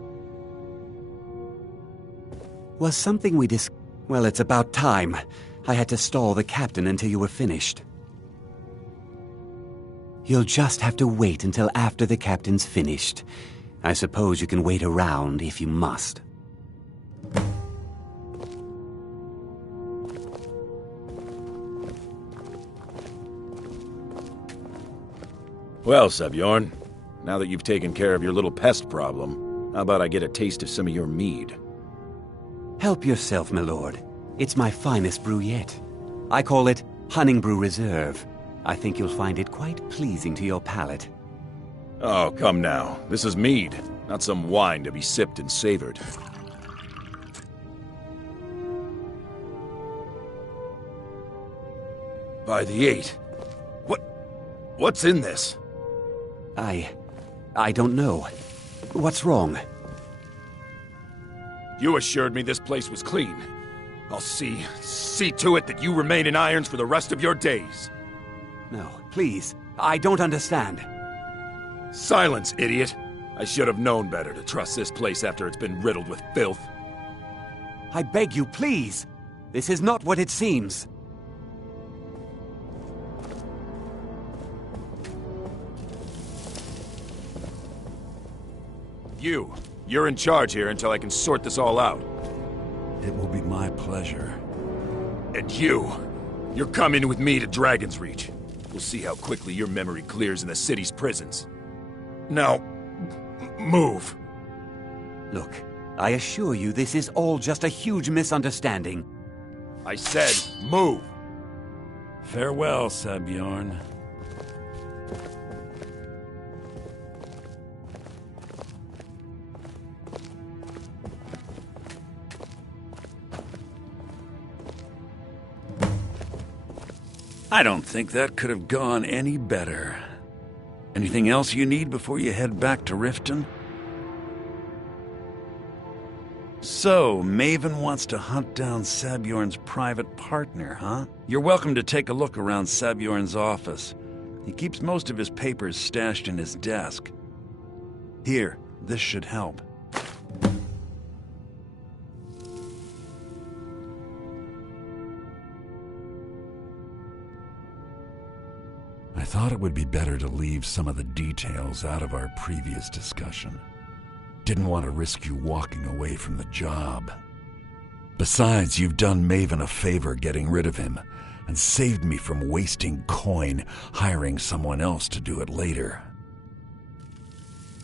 Was something we Well, it's about time. I had to stall the captain until you were finished. You'll just have to wait until after the captain's finished. I suppose you can wait around if you must. Well, Sebjorn, now that you've taken care of your little pest problem, how about I get a taste of some of your mead? Help yourself, my lord. It's my finest brew yet. I call it Hunning Brew Reserve. I think you'll find it quite pleasing to your palate. Oh, come now. This is mead, not some wine to be sipped and savored. By the 8. What's in this? I don't know. What's wrong? You assured me this place was clean. I'll see to it that you remain in irons for the rest of your days. No, please. I don't understand. Silence, idiot. I should have known better to trust this place after it's been riddled with filth. I beg you, please. This is not what it seems. You're in charge here until I can sort this all out. It will be my pleasure. And you're coming with me to Dragon's Reach. We'll see how quickly your memory clears in the city's prisons. Now, move. Look, I assure you this is all just a huge misunderstanding. I said, move. Farewell, Sebjorn. I don't think that could have gone any better. Anything else you need before you head back to Riften? So, Maven wants to hunt down Sabjorn's private partner, huh? You're welcome to take a look around Sabjorn's office. He keeps most of his papers stashed in his desk. Here, this should help. I thought it would be better to leave some of the details out of our previous discussion. Didn't want to risk you walking away from the job. Besides, you've done Maven a favor getting rid of him, and saved me from wasting coin hiring someone else to do it later.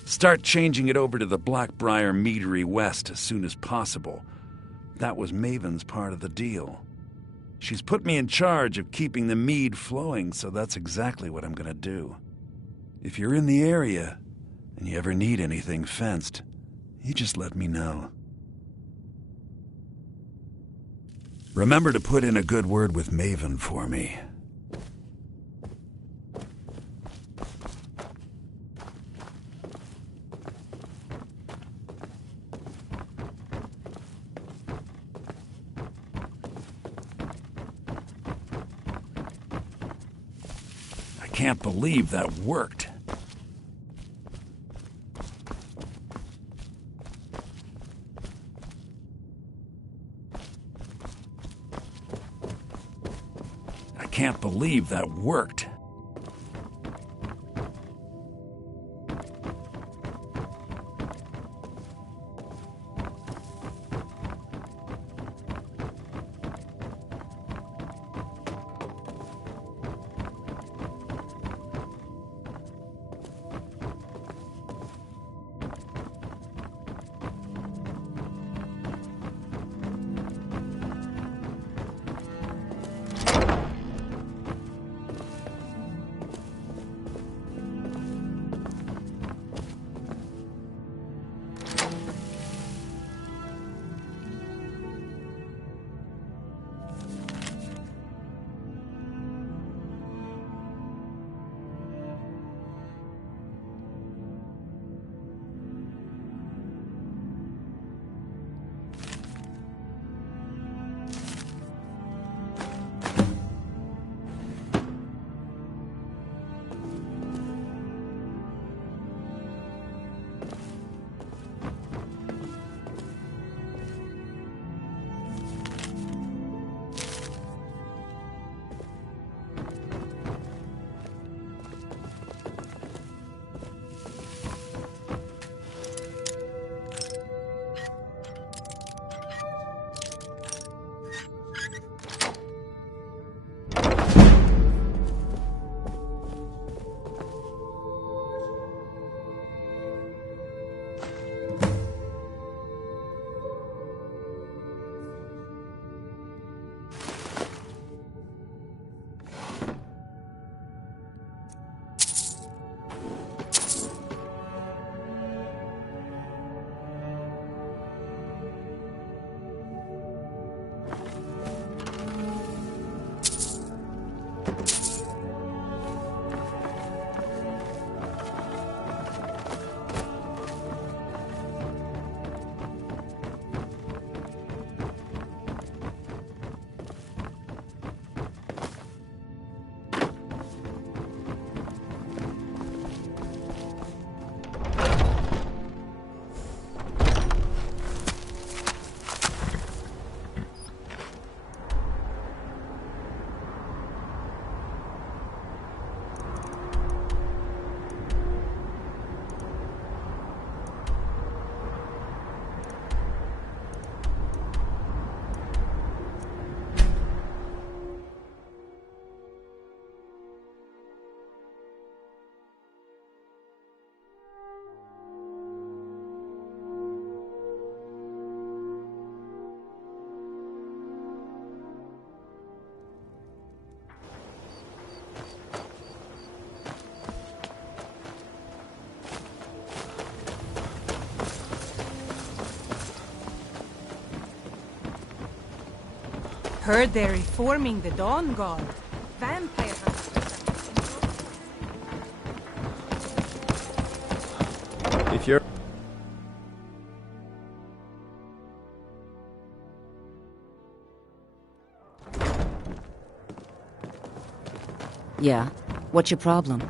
Start changing it over to the Blackbriar Meadery West as soon as possible. That was Maven's part of the deal. She's put me in charge of keeping the mead flowing, so that's exactly what I'm gonna do. If you're in the area, and you ever need anything fenced, you just let me know. Remember to put in a good word with Maven for me. I can't believe that worked. I can't believe that worked. Heard they're reforming the Dawn Guard. Vampire If you're... Yeah? What's your problem?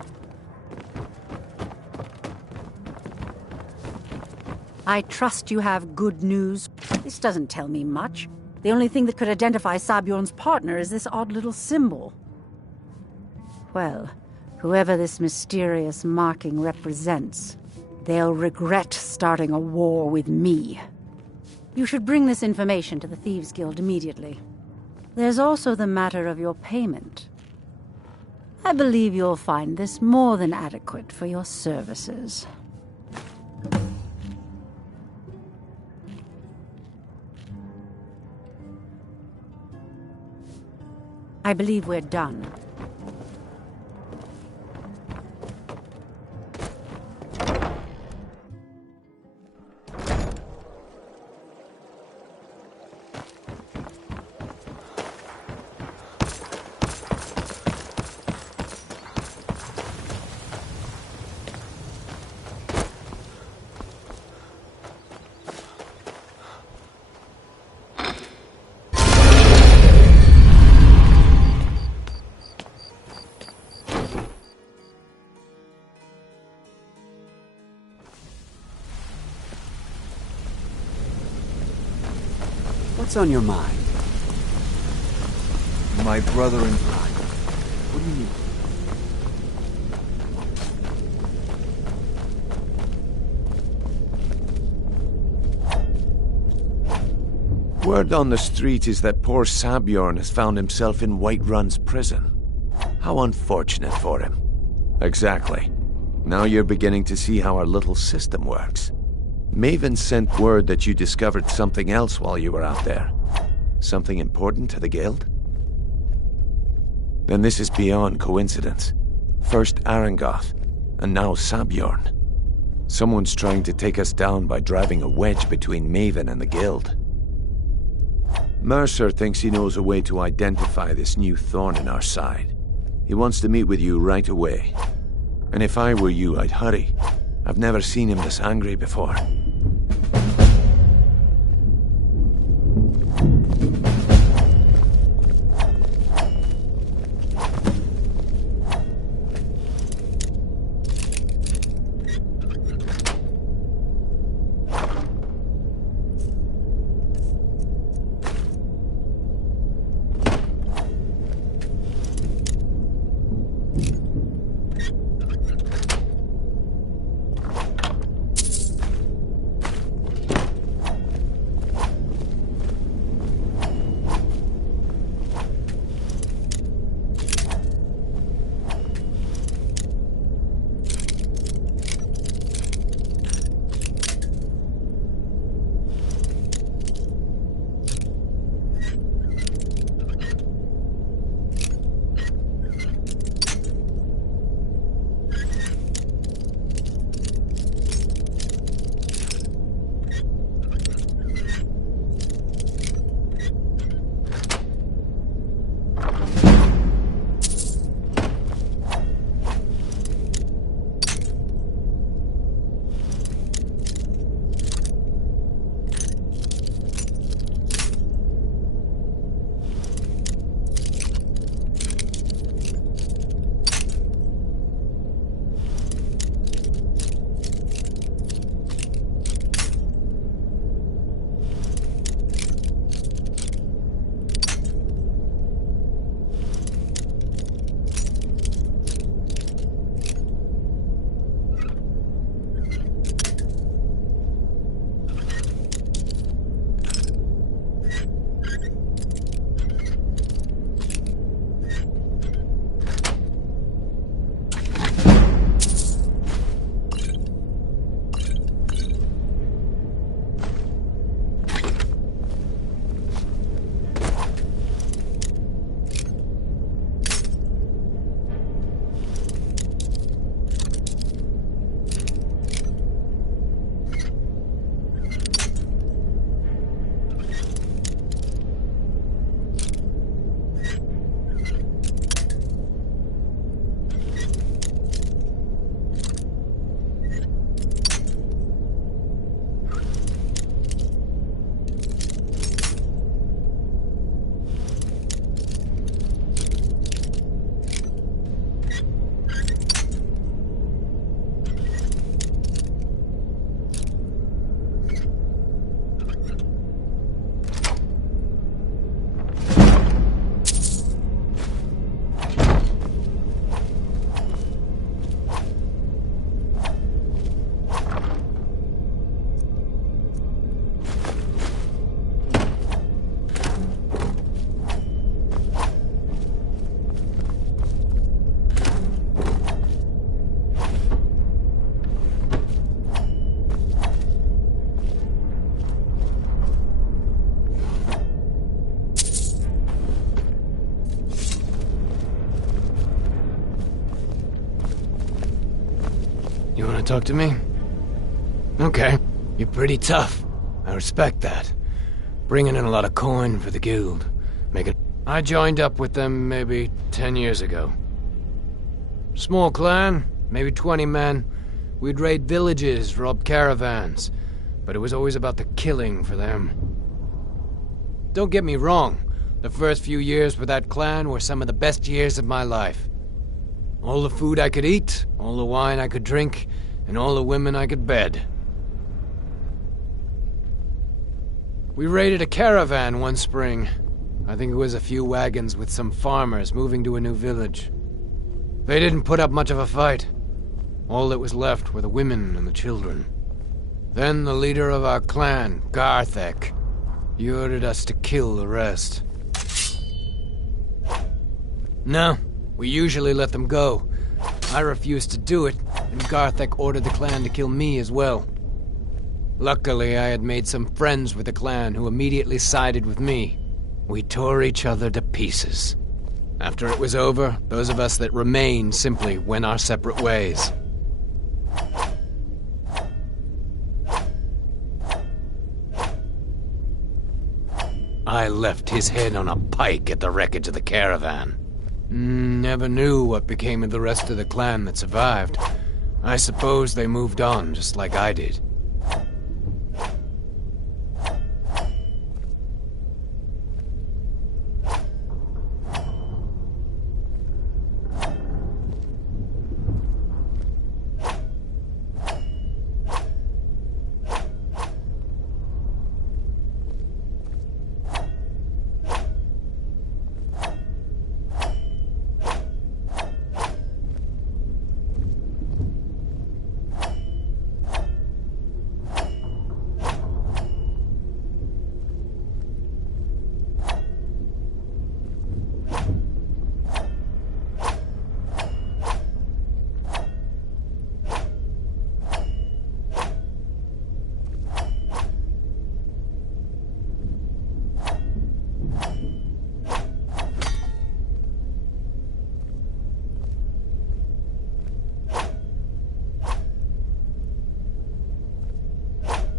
I trust you have good news. This doesn't tell me much. The only thing that could identify Sabjorn's partner is this odd little symbol. Well, whoever this mysterious marking represents, they'll regret starting a war with me. You should bring this information to the Thieves Guild immediately. There's also the matter of your payment. I believe you'll find this more than adequate for your services. I believe we're done. What's on your mind? My brother and I. What do you need? Word on the street is that poor Sabjorn has found himself in Whiterun's prison. How unfortunate for him. Exactly. Now you're beginning to see how our little system works. Maven sent word that you discovered something else while you were out there. Something important to the Guild? Then this is beyond coincidence. First Arangoth, and now Sabjorn. Someone's trying to take us down by driving a wedge between Maven and the Guild. Mercer thinks he knows a way to identify this new thorn in our side. He wants to meet with you right away. And if I were you, I'd hurry. I've never seen him this angry before. Want to talk to me? Okay. You're pretty tough. I respect that. Bringing in a lot of coin for the guild. I joined up with them maybe 10 years ago. Small clan, maybe 20 men. We'd raid villages, rob caravans. But it was always about the killing for them. Don't get me wrong. The first few years with that clan were some of the best years of my life. All the food I could eat, all the wine I could drink, and all the women I could bed. We raided a caravan one spring. I think it was a few wagons with some farmers moving to a new village. They didn't put up much of a fight. All that was left were the women and the children. Then the leader of our clan, Garthek, he ordered us to kill the rest. No, we usually let them go. I refused to do it, and Garthek ordered the clan to kill me as well. Luckily, I had made some friends with the clan who immediately sided with me. We tore each other to pieces. After it was over, those of us that remained simply went our separate ways. I left his head on a pike at the wreckage of the caravan. Never knew what became of the rest of the clan that survived. I suppose they moved on just like I did.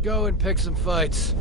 Go and pick some fights.